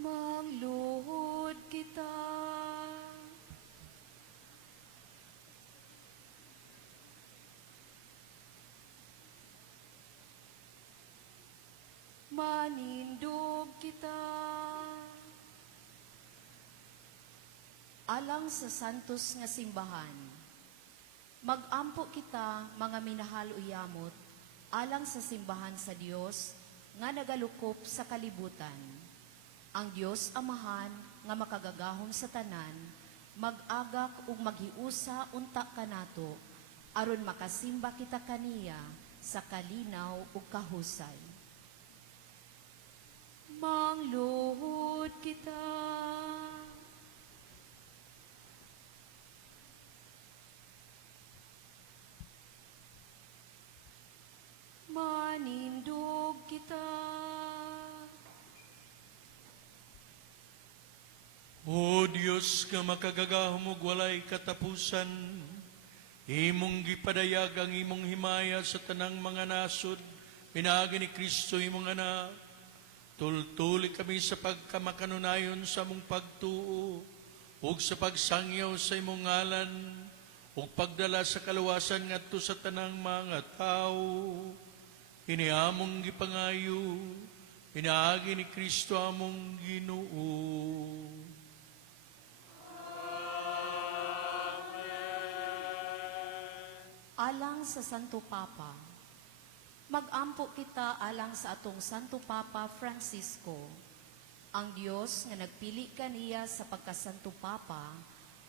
Mangluhod kita, manindog kita, alang sa santos nga simbahan. Magampo kita, mga minahal uyamot, alang sa simbahan sa Dios nga nagalukop sa kalibutan. Ang Dios Amahan nga makagagahom sa tanan, mag-agak ug maghiusa unta kanato, aron makasimba kita kaniya sa kalinaw ug kahusay. Mangluhod kita, manindog kita, O Diyos nga makagagahom ug walay katapusan, imong gipadayag ang imong himaya sa tanang mga nasod, pinaagi ni Kristo imong anak. Tultuli kami sa pagkamakanunayon sa mong pagtuo, ug sa pagsangyaw sa imong ngalan, ug pagdala sa kaluwasan ngadto sa tanang mga tao. Iniamong gipangayo, pinaagi ni Kristo among Ginoo. alang sa Santo Papa. Magampo kita alang sa atong Santo Papa Francisco. Ang Dios nga nagpili kaniya sa pagkasanto Papa,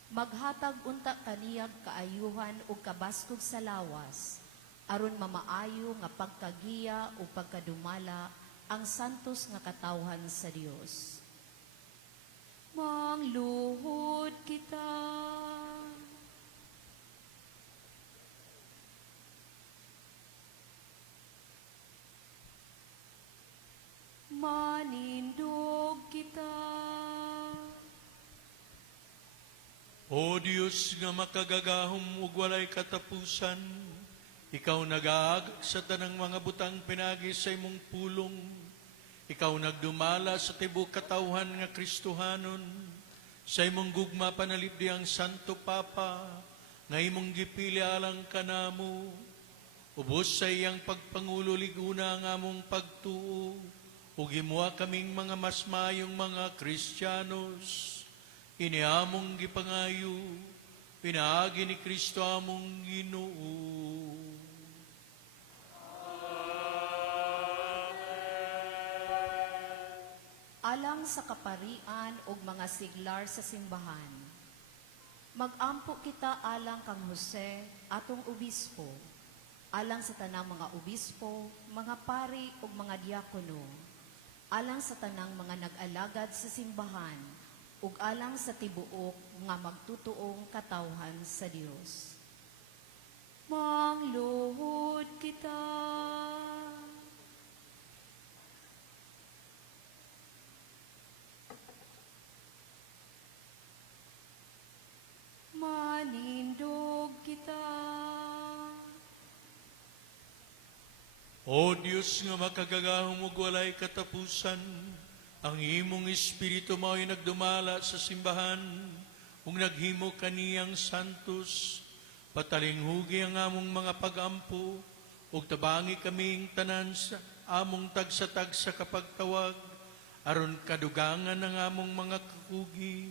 maghatag unta kaniyag kaayuhan ug kabaskog sa lawas, aron mamaayo nga pagkagiya o pagkadumala ang santos nga katawhan sa Dios. Mangluhod kita, manindog O Diyos nga makagagahom ug walay katapusan, ikaw nagaagak sa tanang mga butang pinagi sa imong pulong. Ikaw nagdumala sa tibok katawhan nga Kristohanon. Sa imong gugma panalipdi ang Santo Papa, nga imong gipili alang kanamo. Ubos sa iyang pagpangulo liguna ang among pagtuo, ug himuha kaming mga mas mayong mga Kristiyanos. Iniamong gipangayo, pinaagi ni Kristo among Ginoo. Alang sa kaparian ug mga siglar sa simbahan, magampo kita alang kang Jose, atong obispo, alang sa tanang mga obispo, mga pari ug mga diakono, alang sa tanang mga nag-alagad sa simbahan, ug alang sa tibuok nga magtutuong katawhan sa Dios. Mangluhod kita. Manindog kita. O Diyos nga makagagahom ug walay katapusan, ang imong Espiritu mao'y nagdumala sa simbahan, ug naghimo kaniyang santos, patalinghugi ang among mga pagampo, ug tabangi kaming tanan sa among tagsatag sa kapagtawag, aron kadugangan ng among mga kakugi,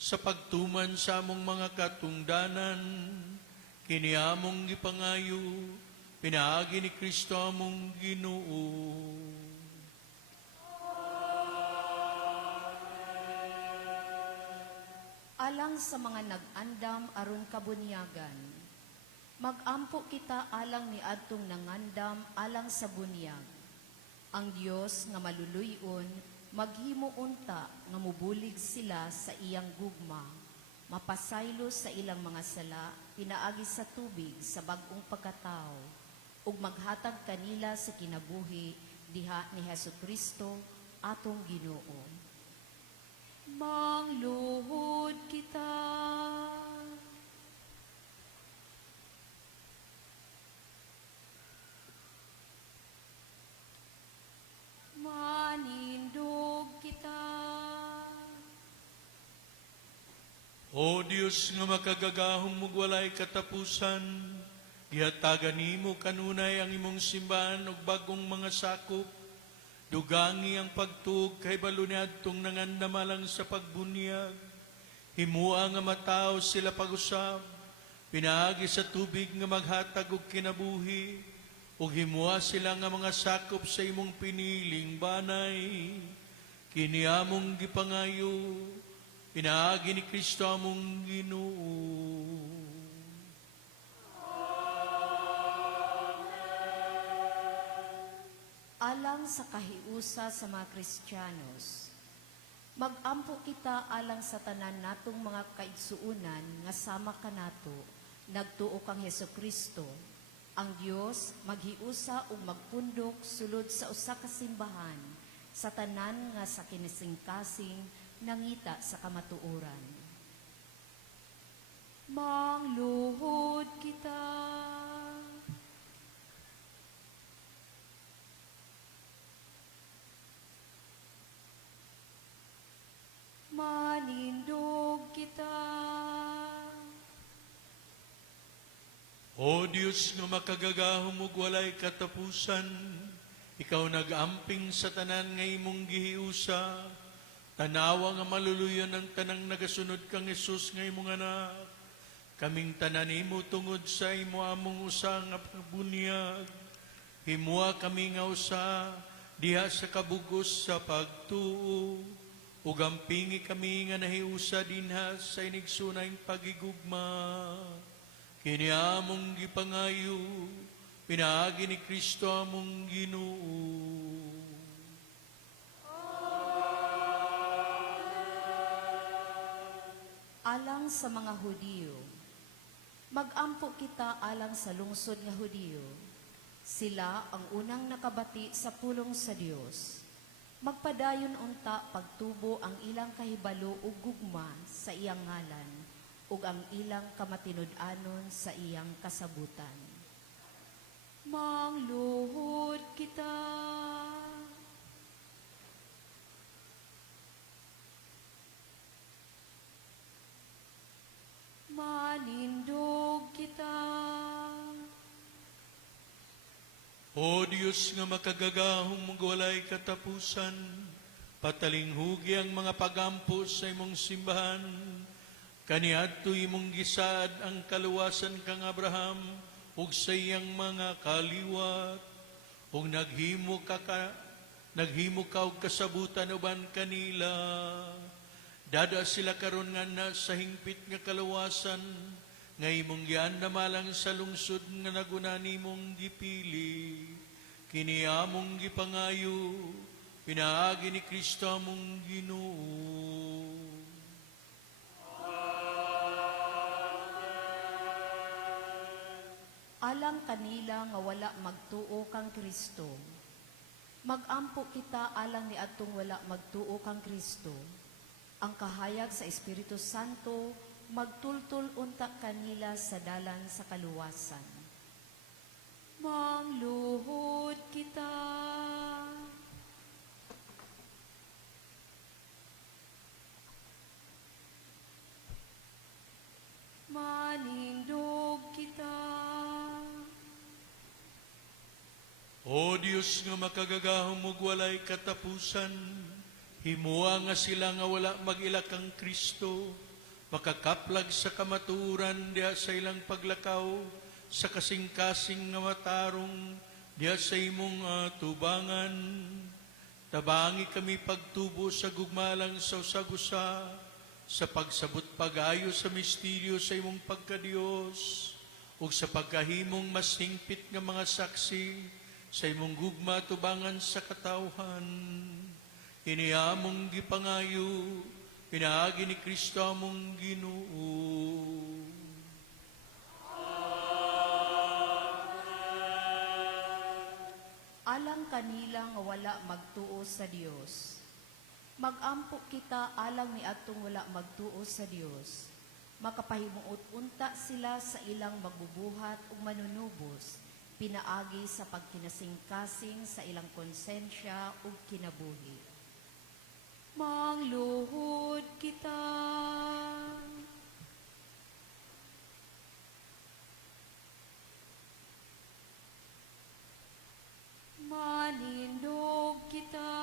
sa pagtuman sa among mga katungdanan, kini among gipangayo, pinaagi ni Kristo among Ginoo. Alang sa mga nag-andam aron kabunyagan, magampo kita alang ni adtong nangandam alang sa bunyag. Ang Dios nga maluluyon, maghimo unta nga mubulig sila sa iyang gugma, mapasaylo sa ilang mga sala, pinaagi sa tubig sa bag-ong pagkatao, ug maghatag kanila sa kinabuhi diha ni Hesukristo atong Ginoo. Mangluhod kita. Manindog kita. O Diyos nga makagagahom ug walay katapusan, gihatagan nimo kanunay ang imong simbahan ug bagong mga sakop. Dugangi ang pagtuog kay balo niadtong nangandamalang sa pagbunyag. Himua nga matao sila pag-usab, pinaagi sa tubig nga maghatag og kinabuhi, ug himua sila nga mga sakop sa imong piniling banay. Kini among gipangayo, pinaagi ni Kristo among Ginoo. Alang sa kahiusa sa mga Kristiyanos, magampo kita alang sa tanan natong mga kaigsuunan nga sama kanato, nagtuo kang Hesukristo. Ang Dios maghiusa ug magpundok sulod sa usa ka simbahan sa tanan nga sa kinisingkasing nangita sa kamatuoran. Mangluhod kita. Manindog kita. O Diyos nga makagagahom ug walay katapusan, ikaw nag-amping sa tanan nga imong gihiusa, tanawa nga maluluyon ang tanang nagasunod kang Hesus nga imong anak. Kaming tanan imo tungod sa imo among usa nga pagbunyag. Himua kami nga usa diha sa kabugos sa pagtuo, ug ampingi kami nga nahiusa dinha sa inigsunayng pagigugma. Kini among gipangayo, pinaagi ni Kristo among Ginoo. Alang sa mga Hudiyo, magampo kita alang sa lungsod nga Hudiyo. Sila ang unang nakabati sa pulong sa Dios. Magpadayon unta pagtubo ang ilang kahibalo ug gugma sa iyang ngalan, ug ang ilang kamatinud-anon sa iyang kasabutan. Mangluhod kita. Manindog kita. O Diyos nga makagagahong magwalay katapusan, patalinghugi ang mga pagampo sa imong simbahan, kaniadto imong gisaad ang kaluwasan kang Abraham, ug sa iyang mga kaliwat, ug naghimo ka og kasabutan uban kanila. Dada sila karon nga na sa hingpit nga kaluwasan, nga imong giandamalang sa lungsod nga naguna nimong gipili. Kini among gipangayo, pinaagi ni Kristo among Ginoo. Alang kanila nga wala magtuo kang Kristo. Magampo kita alang ni atong wala magtuo kang Kristo. Ang kahayag sa Espiritu Santo magtultul unta kanila sa dalan sa kaluwasan. Mangluhod kita. Manindog kita. O Diyos nga makagagahong mugwalay katapusan, himua nga sila nga wala mag-ila kang Kristo, makakaplag sa kamaturan diha sa ilang paglakaw, sa kasing-kasing nga matarong diha sa imong tubangan. Tabangi kami pagtubo sa gugmalang sa usagusa, sa pagsabot pagayo sa misteryo sa imong pagkadiyos, ug sa pagkahimong mas hingpit nga mga saksi sa imong gugma tubangan sa katawhan. Iniamong gipangayo, pinaagi ni Kristo among Ginoo. Alang kanila nga wala magtuo sa Dios. Magampo kita alang ni atong wala magtuo sa Dios. Makapahimuot unta sila sa ilang magbubuhat ug manunubos, pinaagi sa pagkinasing-kasing sa ilang konsensya ug kinabuhi. Mangluhod kita. Manindog kita.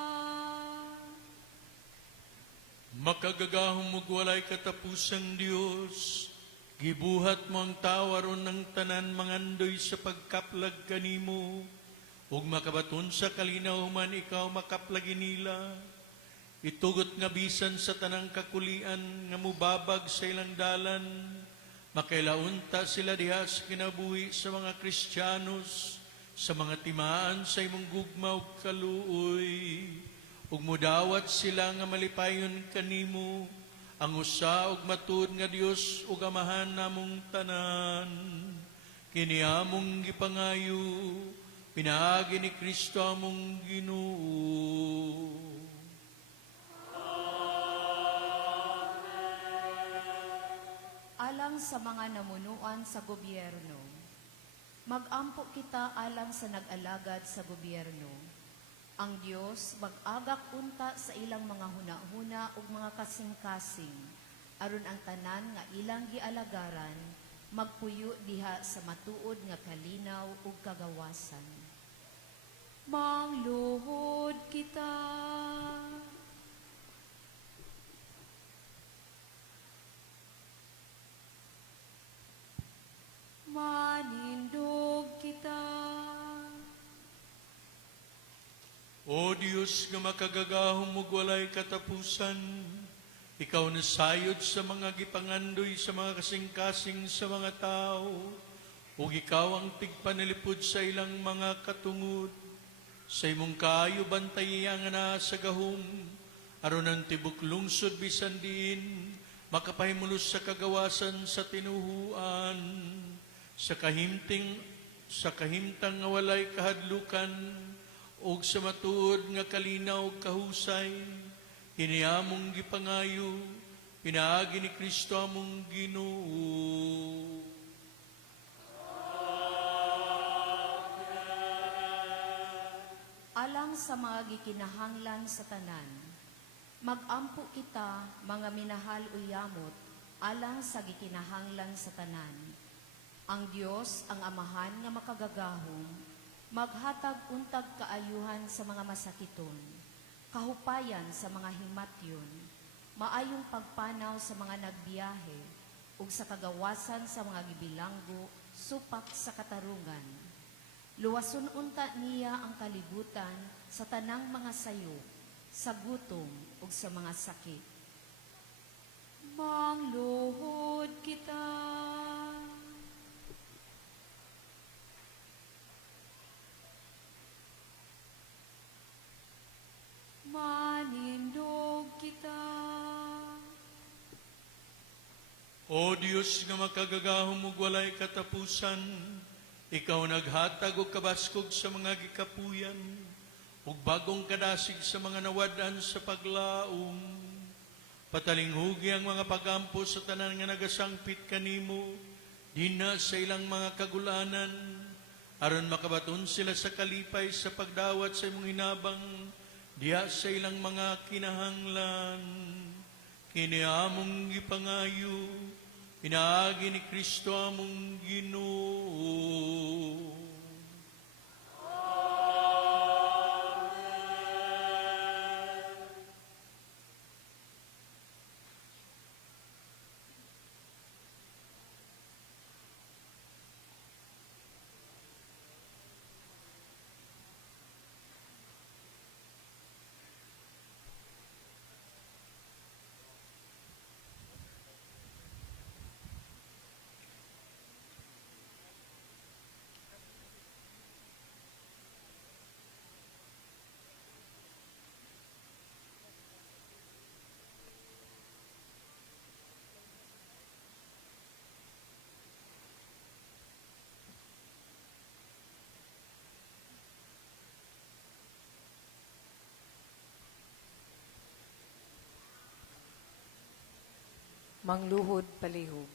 Makagagahong mugwalay katapusang Dios, gibuhat mo ang tawaron ng tanan mangandoy sa pagkaplag kanimo, ug makabaton sa kalinaw man ikaw makaplagi nila. Itugot nga bisan sa tanang kakulian nga mubabag sa ilang dalan, makailaunta sila diha sa kinabuhi sa mga Kristiyanos, sa mga timaan sa imong gugma ug kaluoy, ug mudawat sila nga malipayon kanimo, ang usa ug matud nga Dios ug Amahan namong tanan. Kini among gipangayo, pinaagi ni Kristo among Ginoo. Alang sa mga namunuan sa gobyerno, magampo kita alang sa nag-alagad sa gobyerno. Ang Dios mag-agak unta sa ilang mga huna-huna ug mga kasing-kasing, aron ang tanan nga ilang gialagaran magpuyo diha sa matuod nga kalinaw ug kagawasan. Mangluhod kita. Manindog kita. O Diyos nga makagagahong mugwalay katapusan, ikaw nasayod sa mga gipangandoy sa mga kasing-kasing sa mga tao, ug ikaw ang tigpanalipod sa ilang mga katungod. Sa imong kaayo bantayan nga na sa gahom, aron ang tibok lungsod bisan diin, makapahimulos sa kagawasan sa tinuhuan, sa kahimtang nga walay kahadlukan, ug sa matuod nga kalinaw kahusay, hiniamong gipangayo, Pinaagi ni Kristo among Ginoo. Alang sa mga gikinahanglan sa tanan, magampo kita, mga minahal uyamot, alang sa gikinahanglan sa tanan. Ang Dios, ang Amahan nga makagagahom, maghatag untag kaayuhan sa mga masakiton, kahupayan sa mga himatyon, maayong pagpanaw sa mga nagbiyahe, ug sa kagawasan sa mga gibilanggo, supak sa katarungan. Luwason unta niya ang kalibutan sa tanang mga sayo, sa gutom ug sa mga sakit. Mangluhod kita. Manindog kita. O Diyos nga makagagahom ug walay katapusan, ikaw naghatag og kabaskog sa mga gikapuyan, ug bagong kadasig sa mga nawadan sa paglaom. Patalinghugi ang mga pagampo sa tanan nga nagasangpit kanimo, dina sa ilang mga kagulanan, aron makabaton sila sa kalipay sa pagdawat sa imong hinabang, diha sa ilang mga kinahanglan. Kiniamong gipangayo, pinaagi ni Kristo among Ginoo. Mangluhod palihog.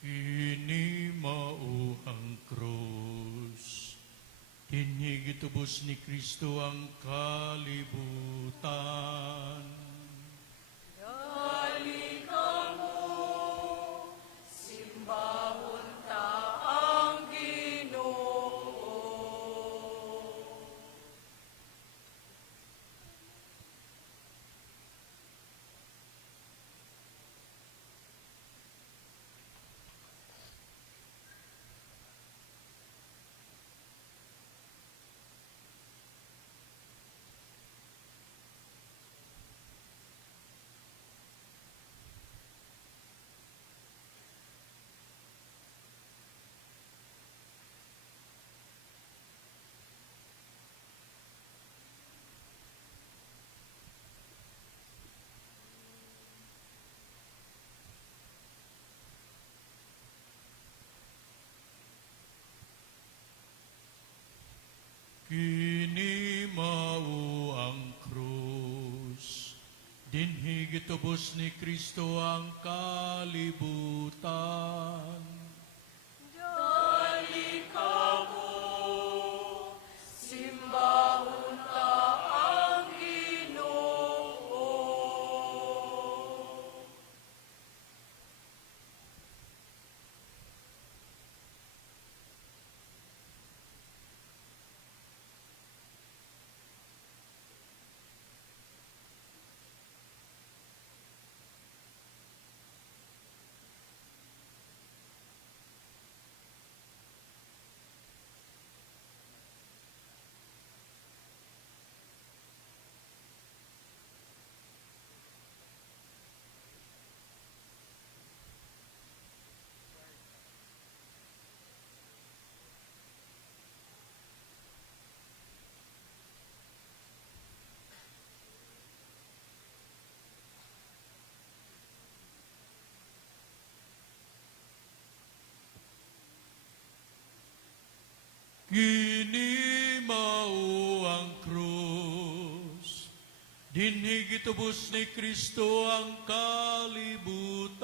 Kini mauhang krus, dinhi gitubos ni Kristo ang kalibutan. Kini mao ang krus, dinhi gitubos ni Kristo ang kalibutan. Dinhi gitubos ni Kristo ang kalibutan.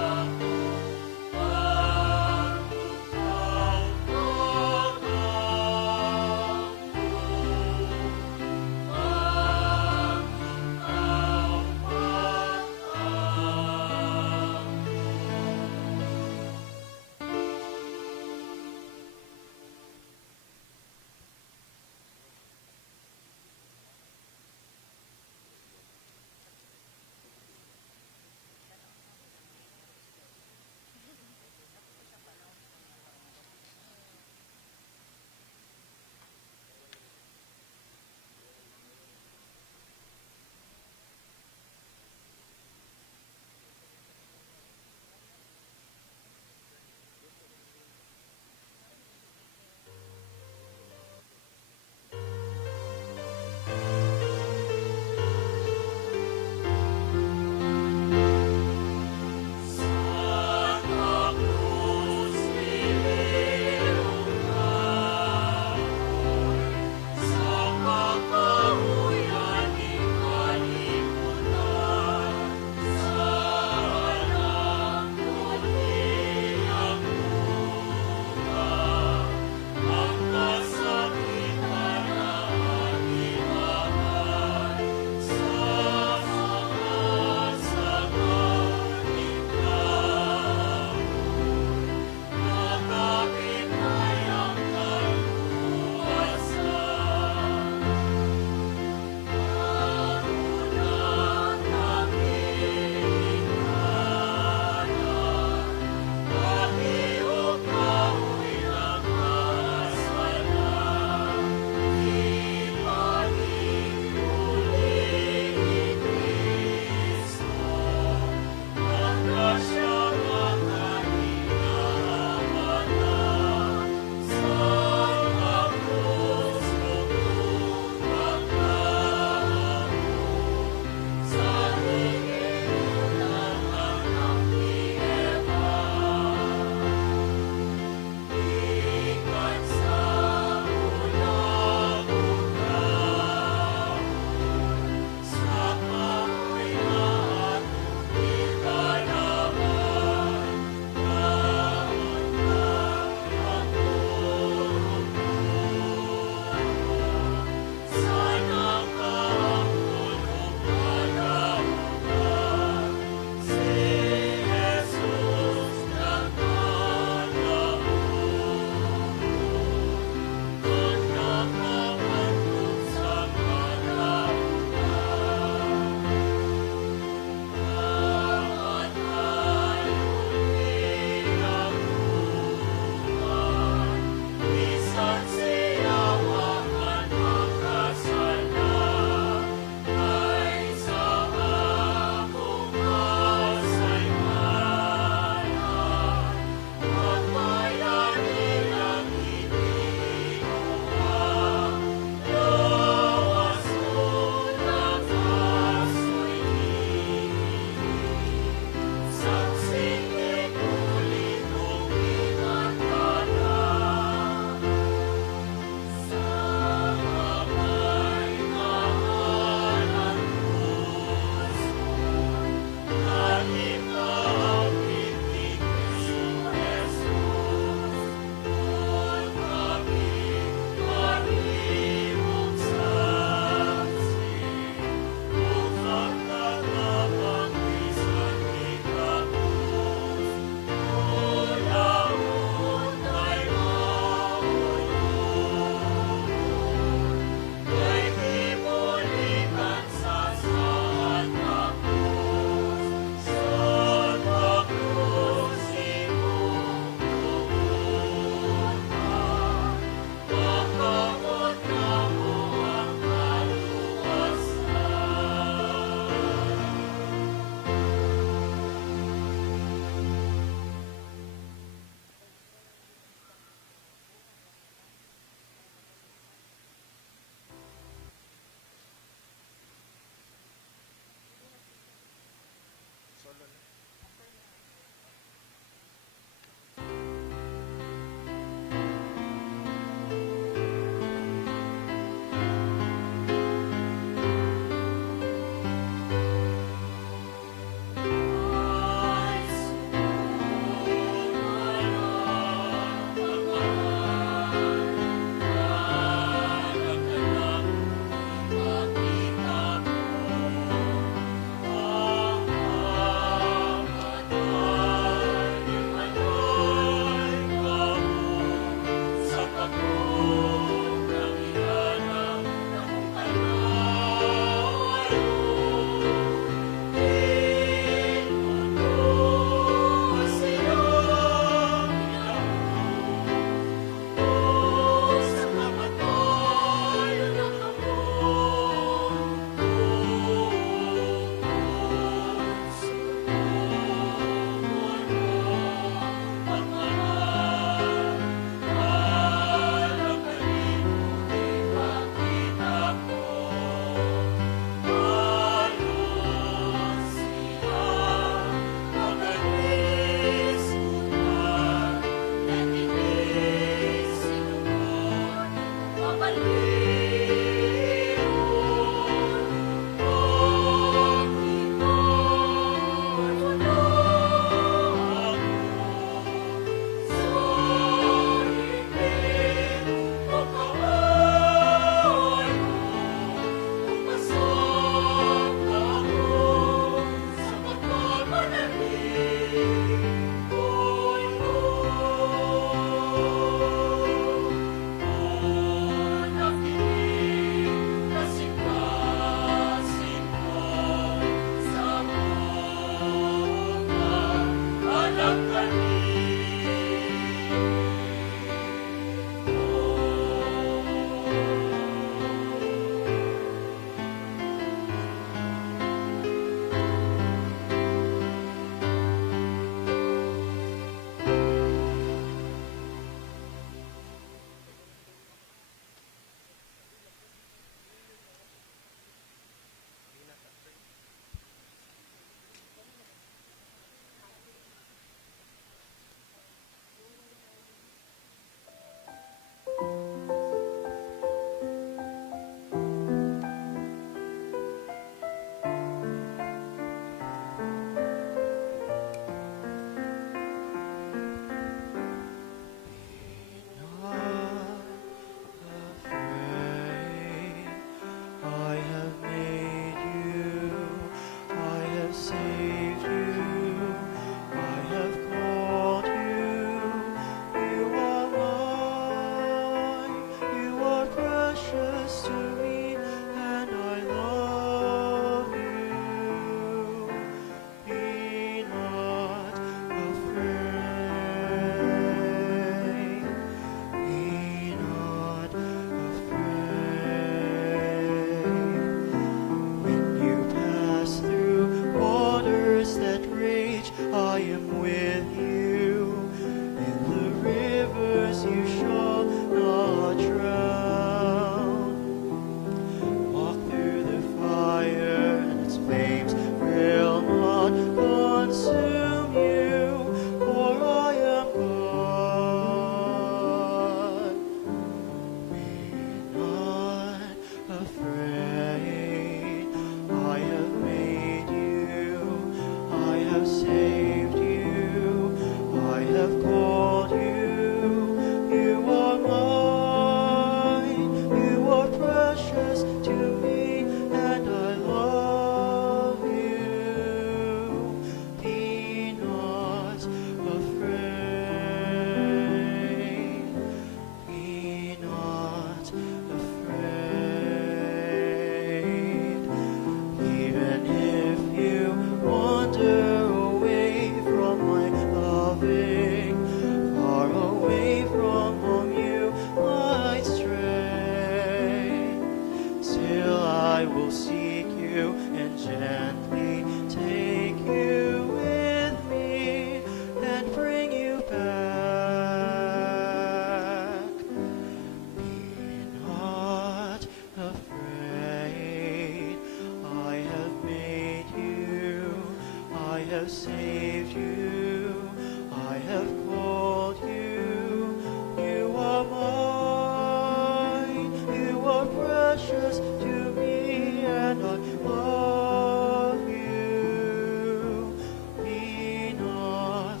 have saved you. I have called you. You are mine. You are precious to me, and I love you. Be not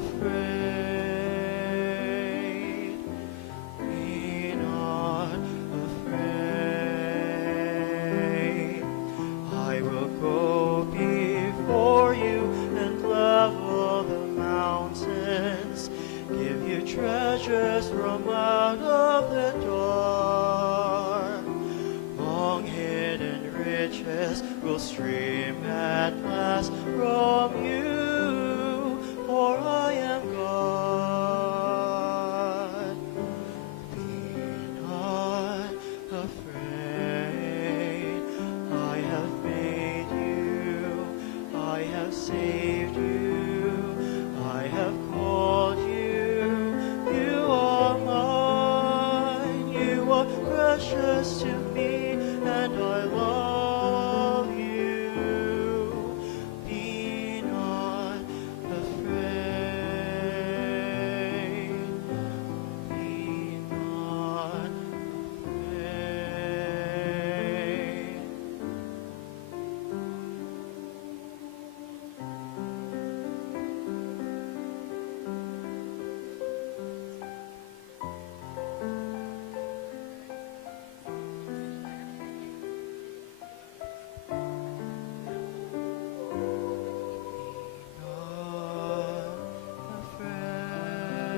afraid. Be not afraid. I will go before you and level the mountains. Give you treasures from out of the dark. Long hidden riches will stream at last from you, for I am God. Be not afraid. I have made you. I have saved you. I have called you. You are mine. You are precious to me, and I love you. Be not afraid. Be not afraid. Not afraid.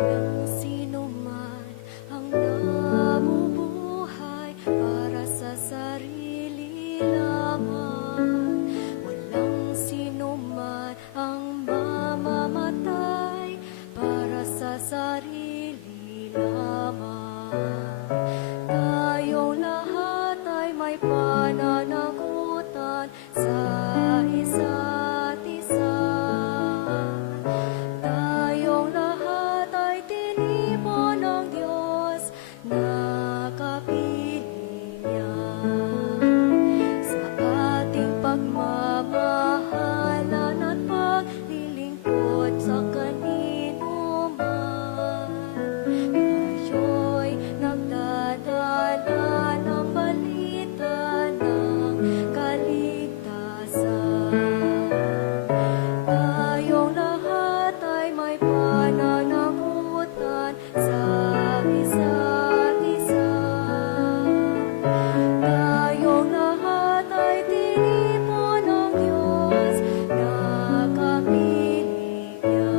Walang sino man ang namubuhay para sa sarili lamang. Walang sino man ang mamamatay para sa sarili lamang. Tayong lahat ay may pananagutan sa isa't isa. Tayong lahat ay tinipon ng Diyos na kapiling niya. Sa ating pagmamahalan at paglilingkod sa kanino man, tayo'y nagdadala ng balita ng kaligtasan. Tayong lahat ay may pananagutan sa isa't isa. Tayong lahat ay tinipon ng Diyos na kapiling niya.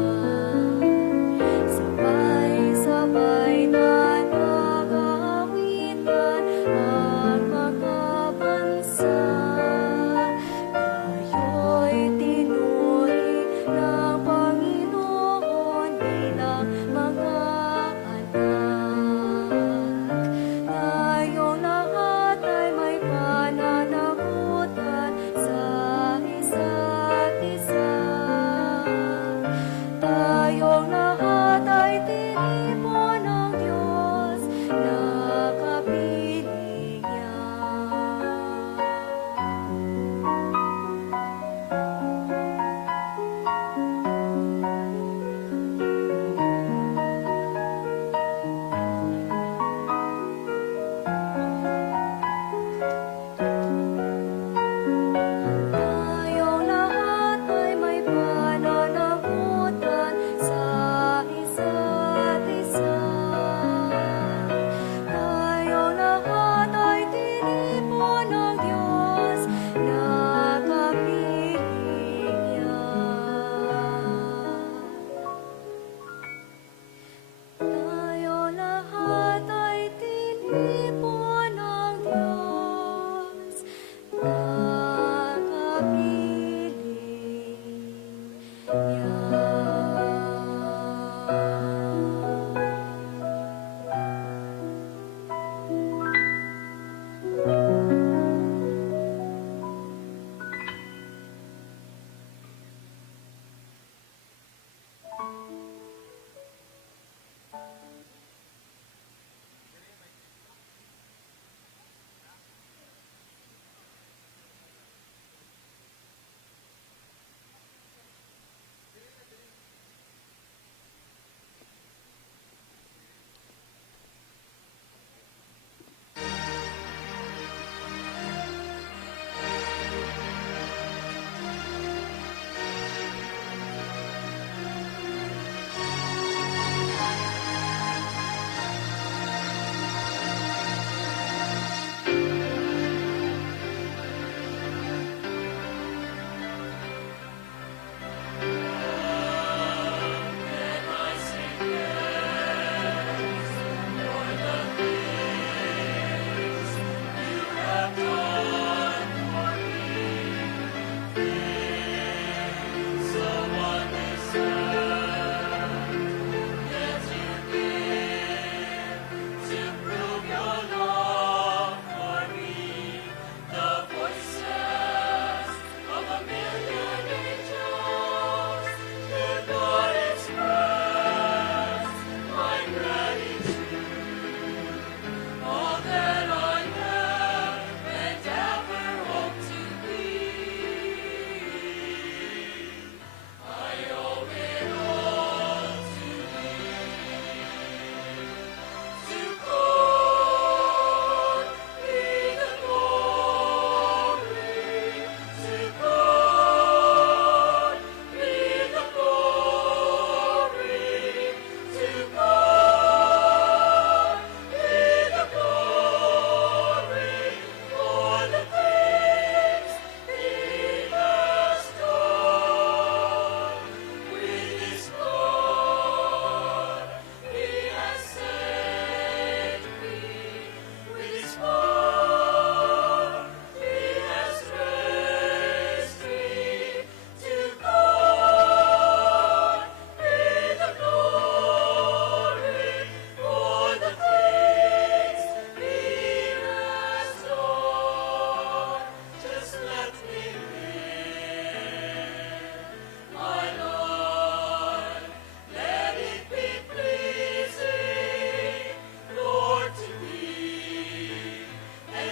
Sabay-sabay na nag-aawitan ang mga bansa. Tayo'y tinuring ng Panginoon bilang mga anak. Tayong lahat ay may pananagutan sa isa't isa. Tayong lahat ay tinipon ng Diyos na kapiling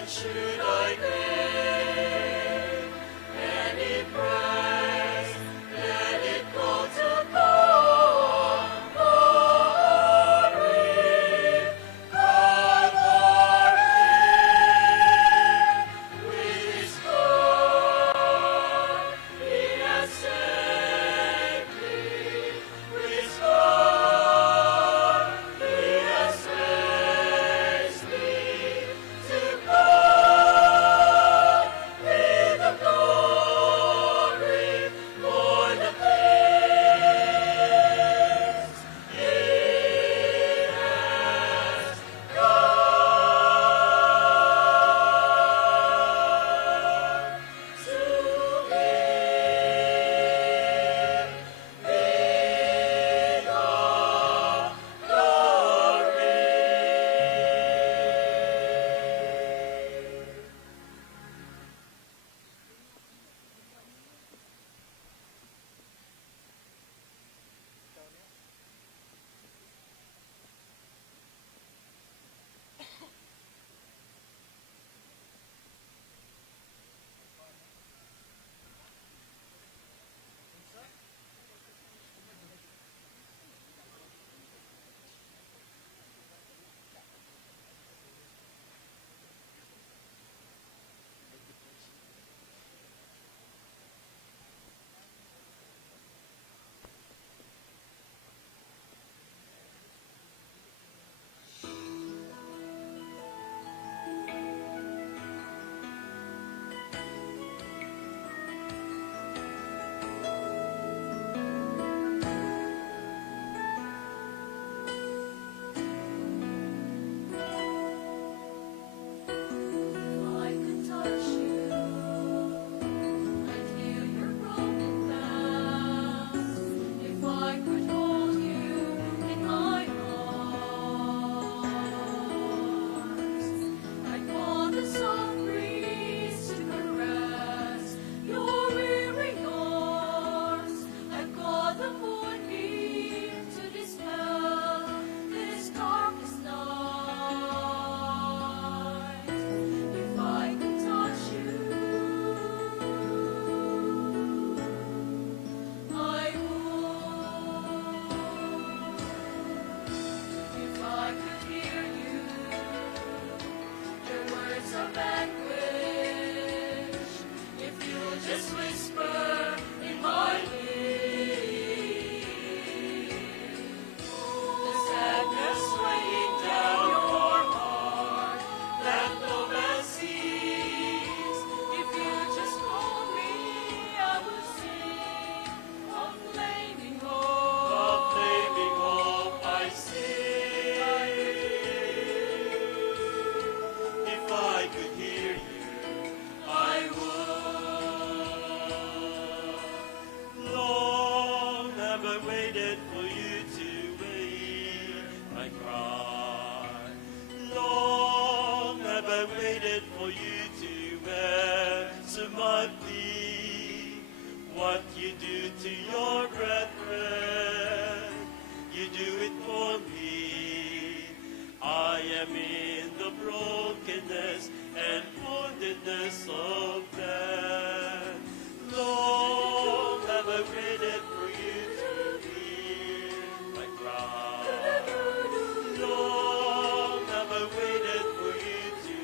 should I pay any price? Let it go to Calvary, Calvary. With His blood He has saved me. With His blood He has raised me. To God be the glory for the things He has done. To Him be the glory. If I could touch you, I'd heal your broken vows. If I could hold you in my arms, I'd call the soft breeze to caress your weary arms. I'd call the moonbeam to dispel this darkest night. If I could touch you, I would. If I could hear you, your words of anguish. If you'll just whisper in my ear, the sadness weighing down your heart, that no man sees. If you just hold me, I will sing of flaming hope. Of flaming hope I sing. If I could hear you, I would. Long have I waited for you to wait, I cry. Long have I waited for you to answer my plea. What you do to your brethren, you do it for me. I am in the brokenness and woundedness of man. Long have I waited for you to hear my cry. Long have I waited for you to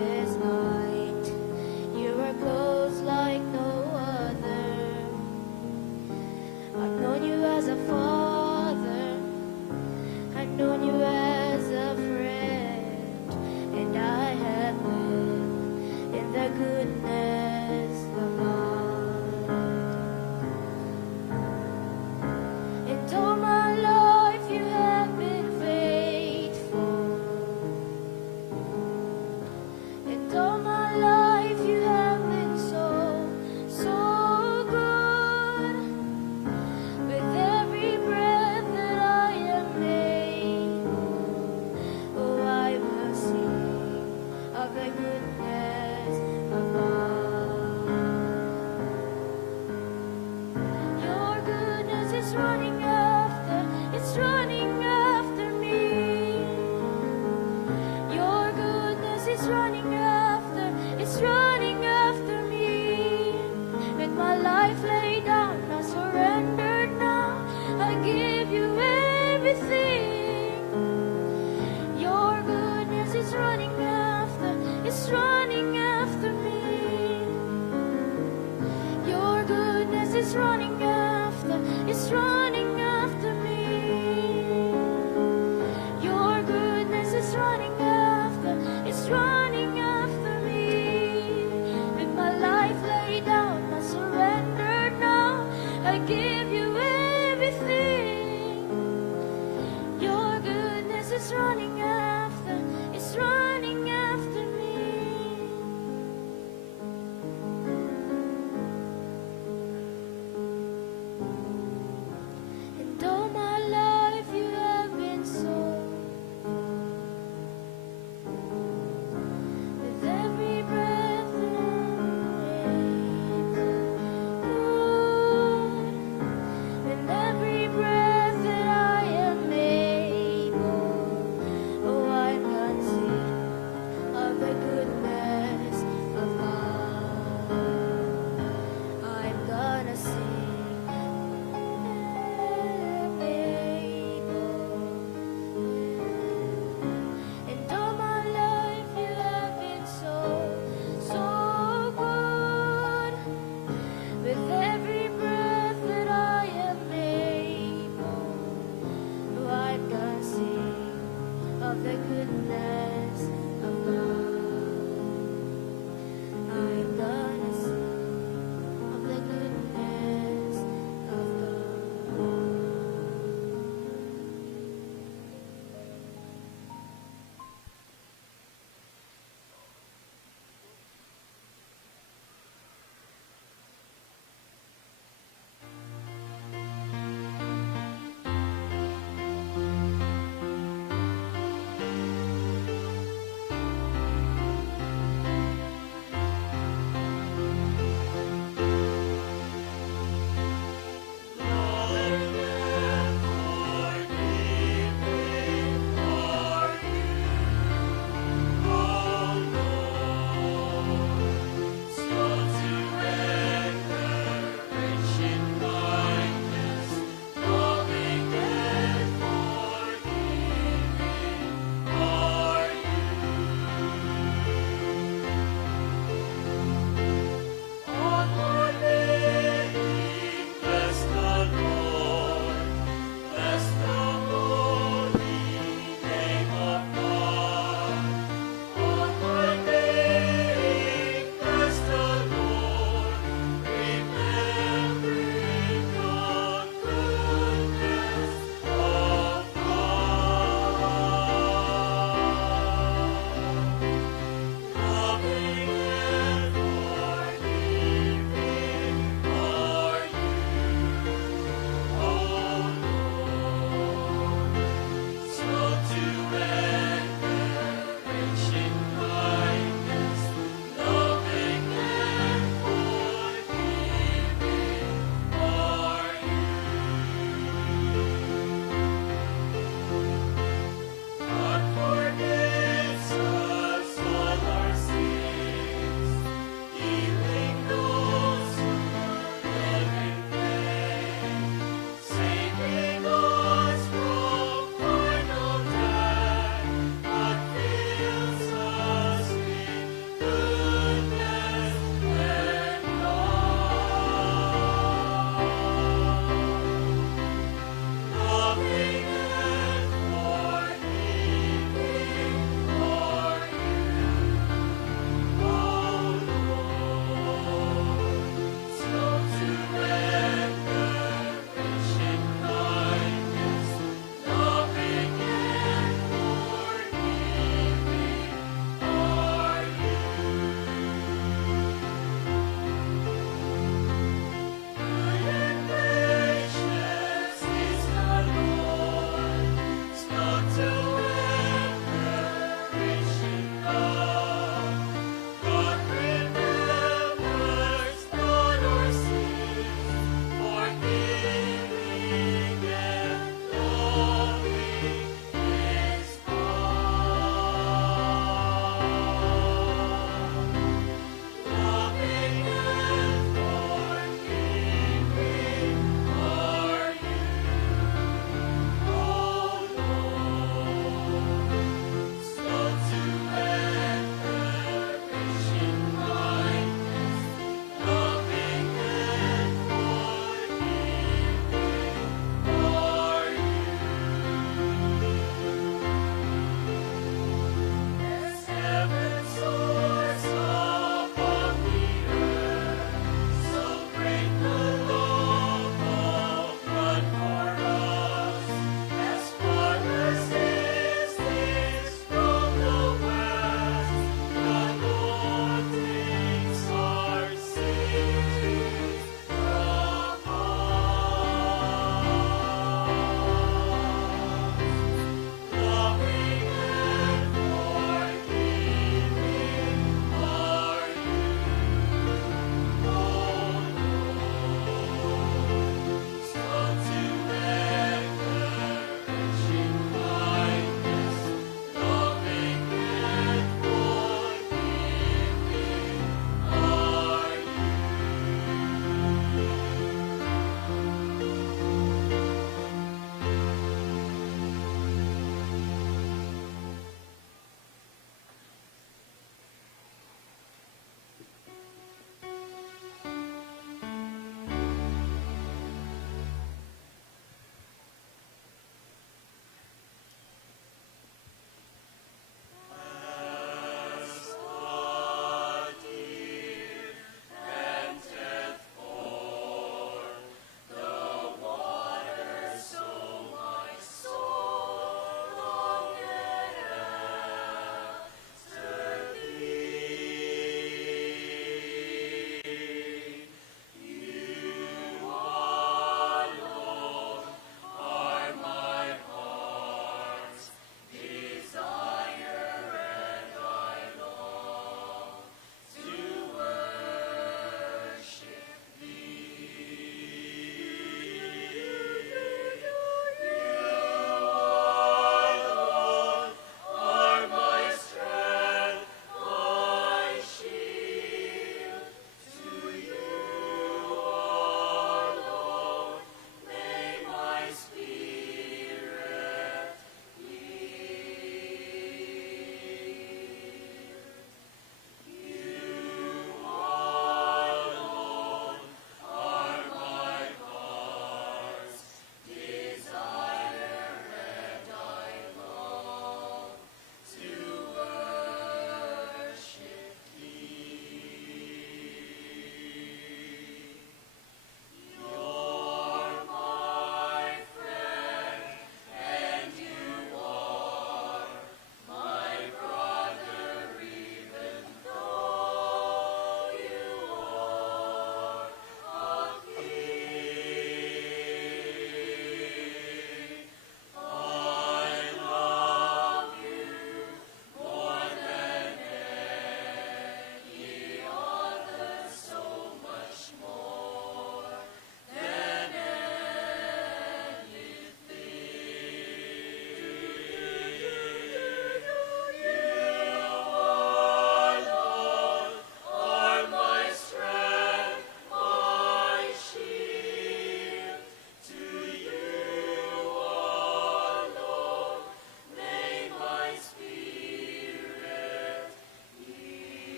darkest night. You are close like no other. I've known you as a father. I've known you as a friend. And I have lived in the goodness of God. And all my life you have been faithful. And all my life you have been so, so good. With every breath that I am able, oh, I will sing of the goodness of God. Your goodness is running after, it's running after me. Your goodness is running after, it's running after me. With my life laid down, I surrender now. I give you everything. Your goodness is running after, it's running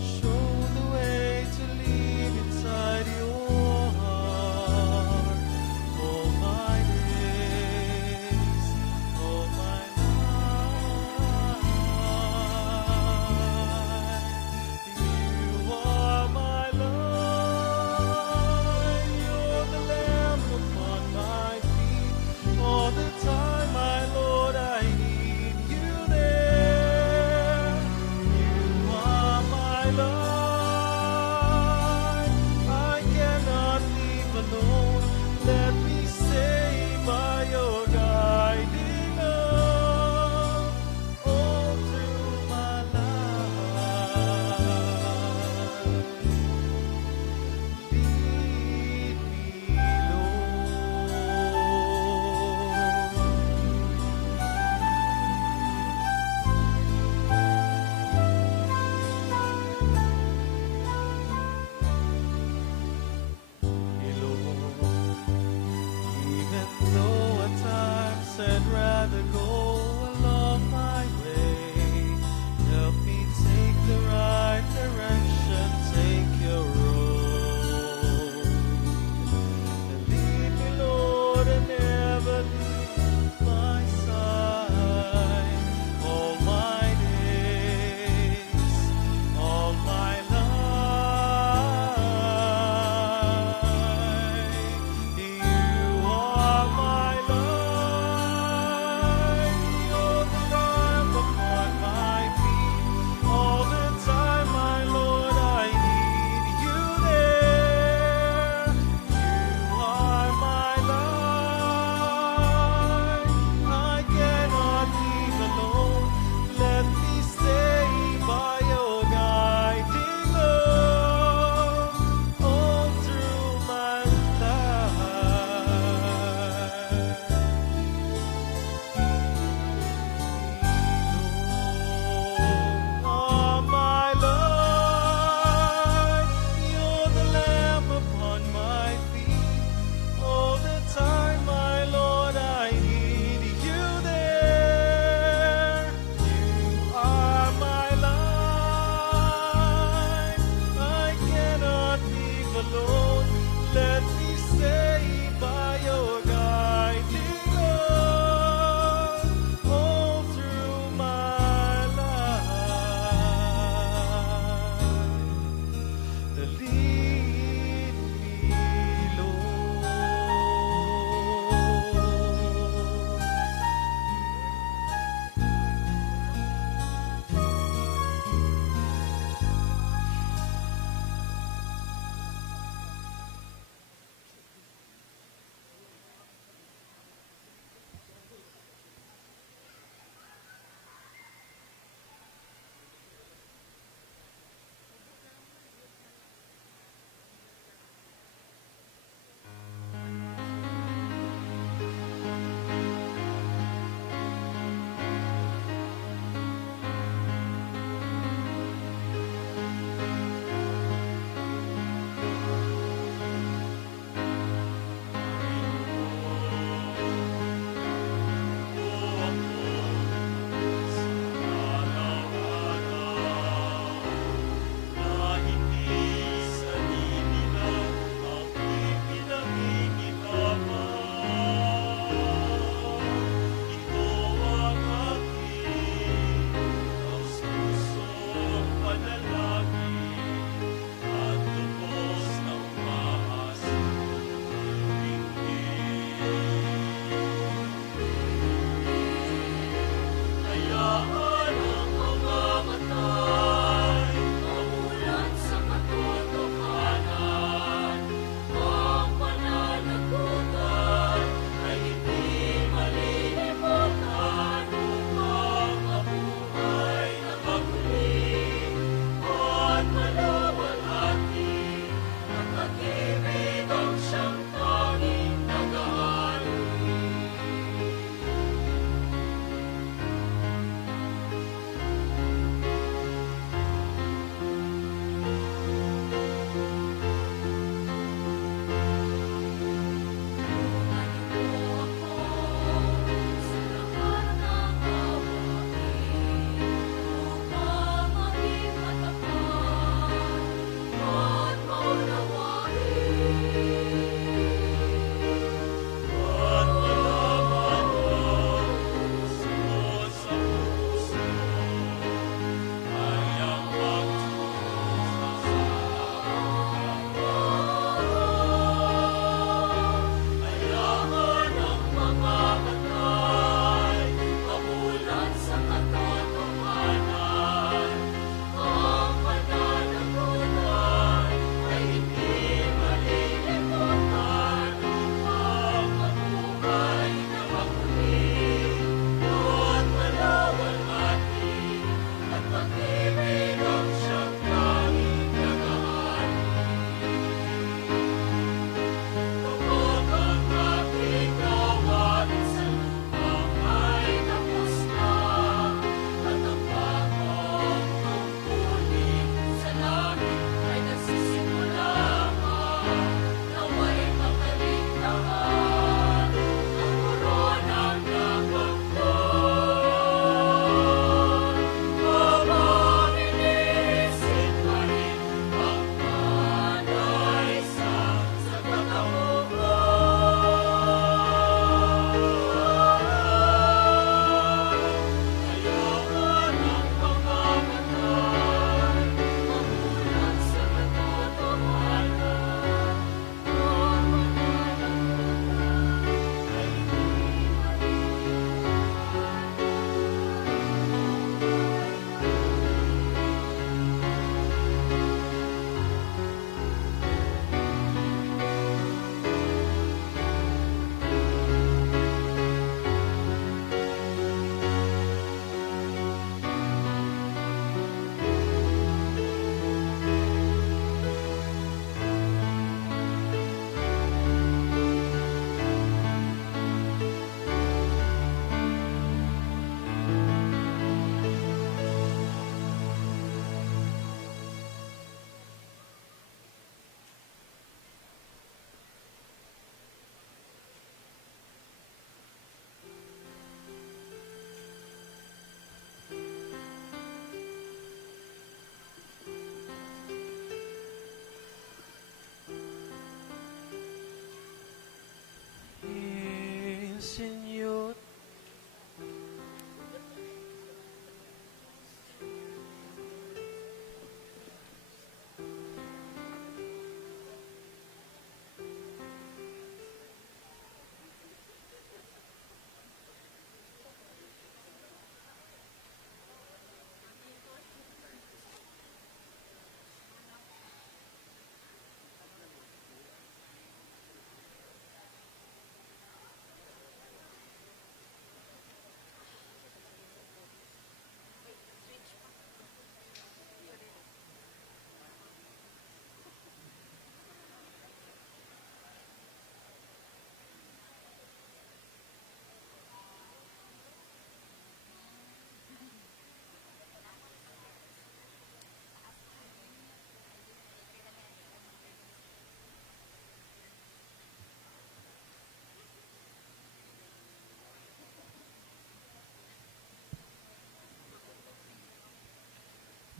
Show the way to live inside your heart. All my days, all my life. You are my life. You're the lamp upon my feet. All the time, my Lord, I need you there. You are my life. I cannot live alone. Let me stay by your guiding love all through my life. Lead me, Lord.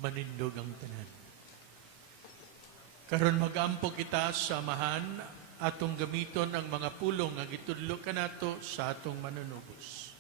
manindog ang tanan. Karon magampo kita sa amahan, atong gamiton ang mga pulong nga gitudlo kanato sa atong manunubos.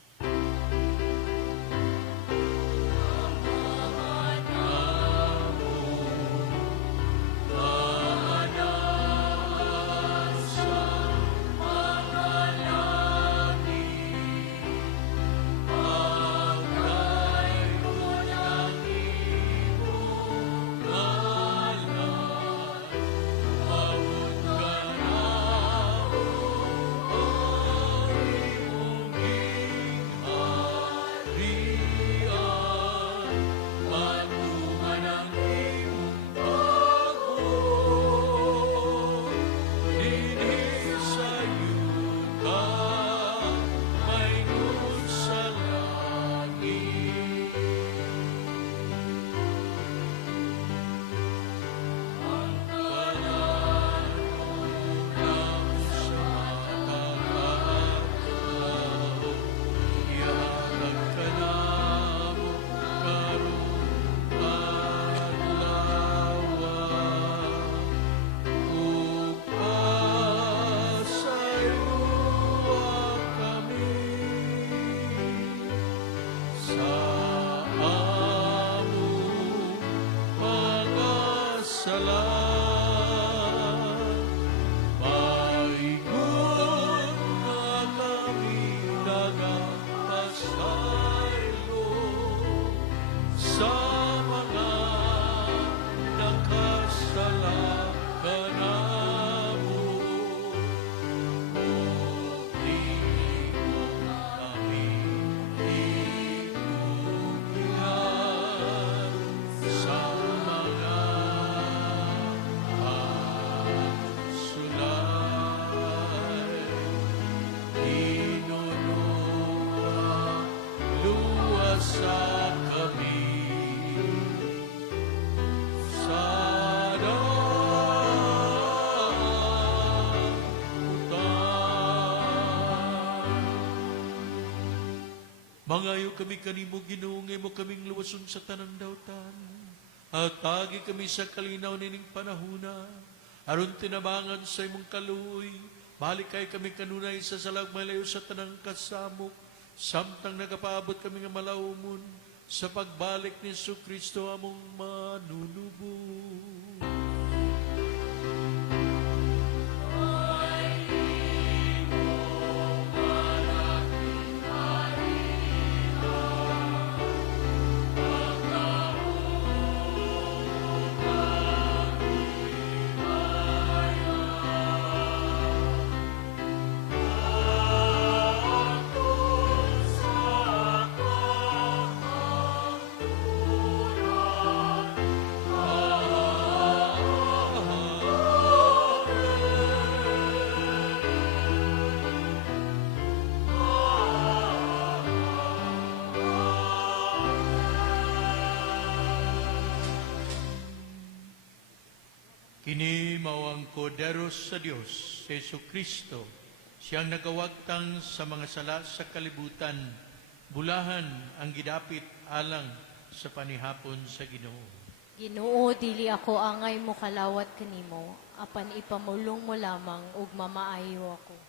Mangayo kami kanimo, Ginoo, mo kaming luwason sa tanang dawtan. At tagi kami sa kalinaw nining panahuna. Aron tinabangan sa imong kaluoy, balik kay kami kanunay sa salag malayo sa tanang kasamok. Samtang nagapaabot kami nga malaumon sa pagbalik ni Jesucristo among manunubos. Kini mao ang koderos sa Dios, si Jesucristo, siyang nagawagtang sa mga sala sa kalibutan, bulahan ang gidapit alang sa panihapon sa Ginoo. Ginoo, dili ako angay mo kalawat kanimo, apan ipamulong mo lamang ug mamaayo ako.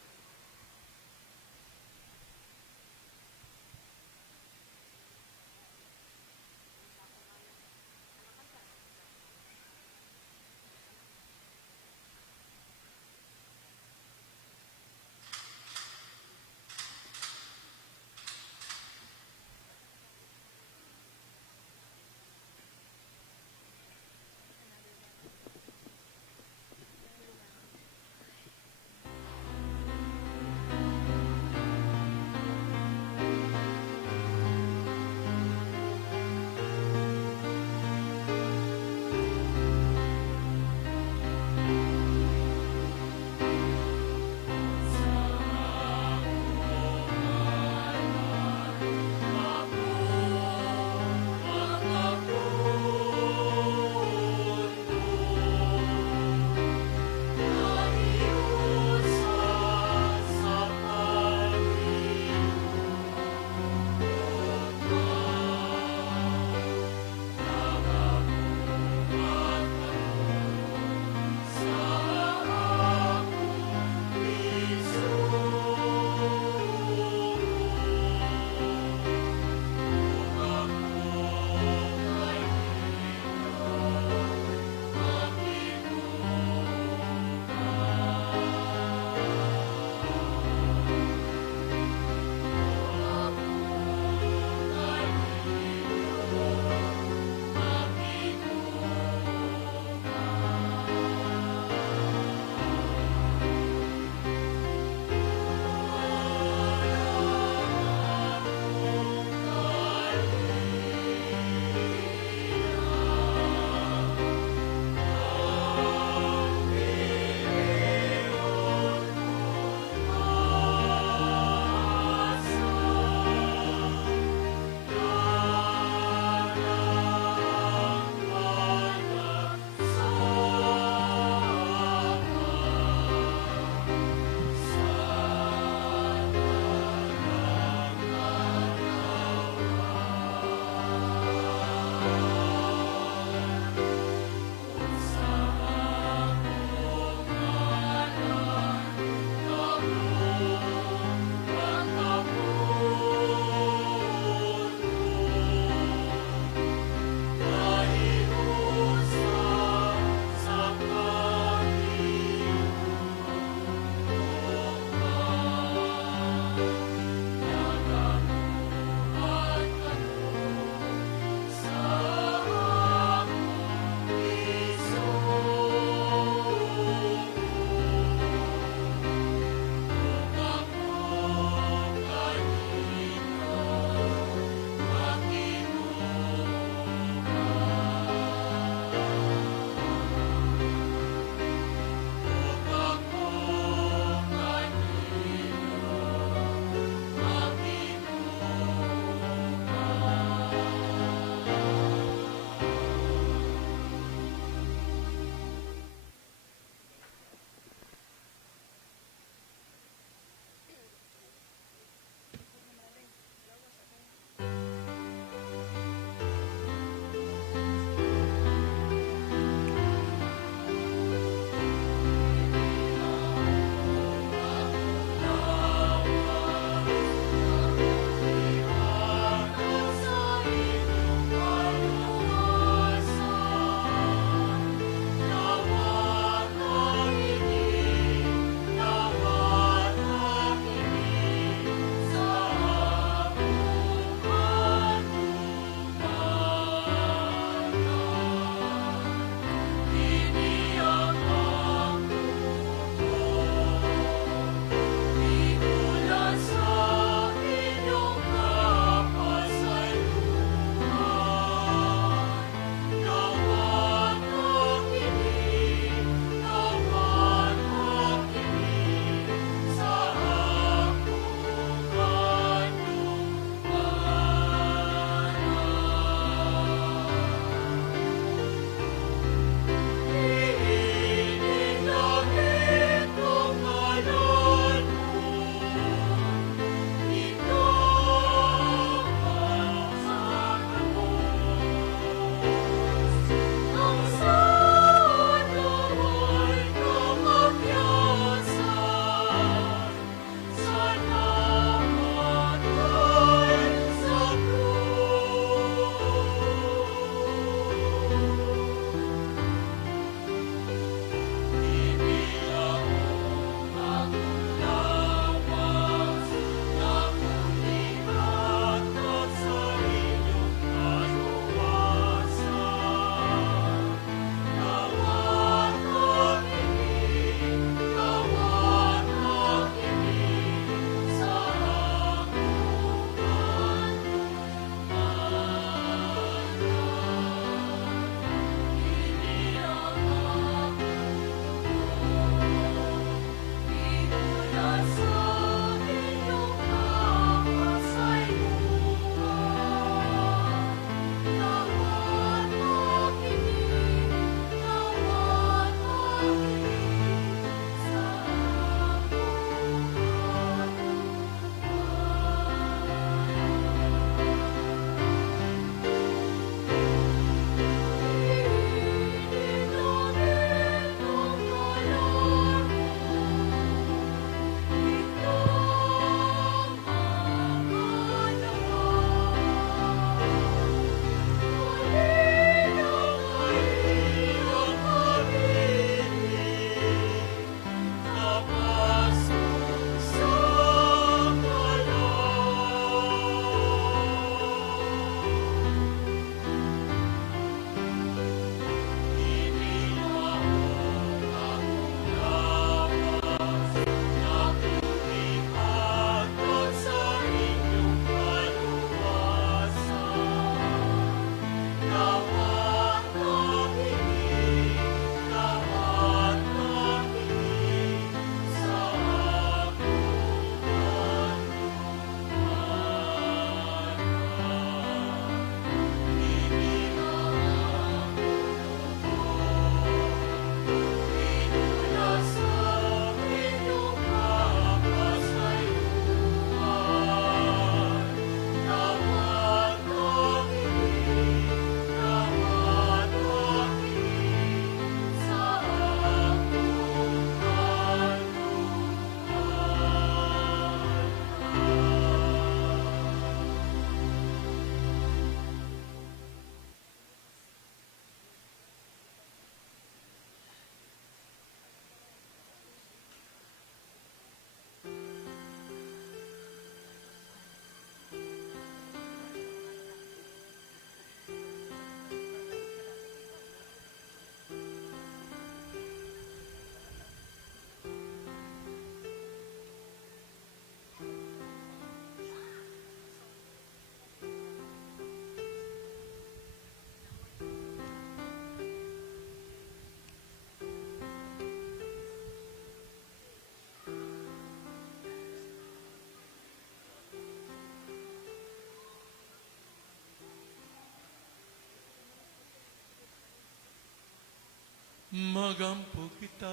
Magampo kita.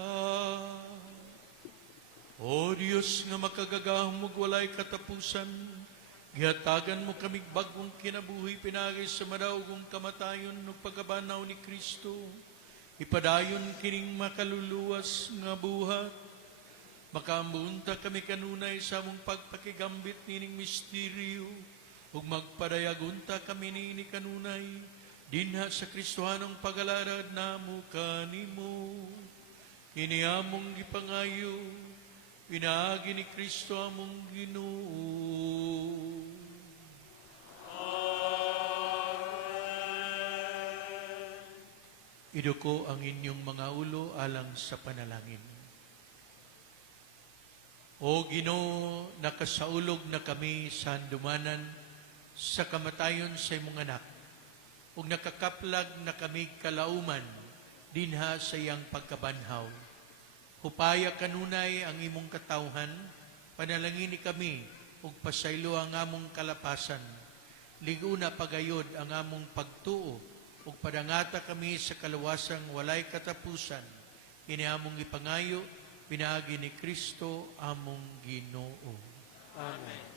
O Diyos nga makagagahom mo walay katapusan, gihatagan mo kamig bagong kinabuhi pinagay sa madaugong kamatayon no pagkabanaw ni Kristo. Ipadayon kining makaluluwas nga buhat. Makaambunta kami kanunay sa mong pagpakigambit nining misteryo ug magpadayagunta kami nini kanunay dinha sa Kristohanong pagalarad namo kanimo. Kini among gipangayo pinaagi ni Kristo among Ginoo. Iduko ang inyong mga ulo alang sa panalangin. O Ginoo, nakasaulog na kami sa handumanan sa kamatayon sa imong anak. Ug nakakaplag na kami kalauman dinha sa iyang pagkabanhaw. Hupaya kanunay ang imong katawhan, panalangini kami ug pasaylo ang among kalapasan. Liguna pagayod ang among pagtuo ug padangata kami sa kalawasang walay katapusan. Ini among ipangayo pinaagi ni Kristo among Ginoo. Amen.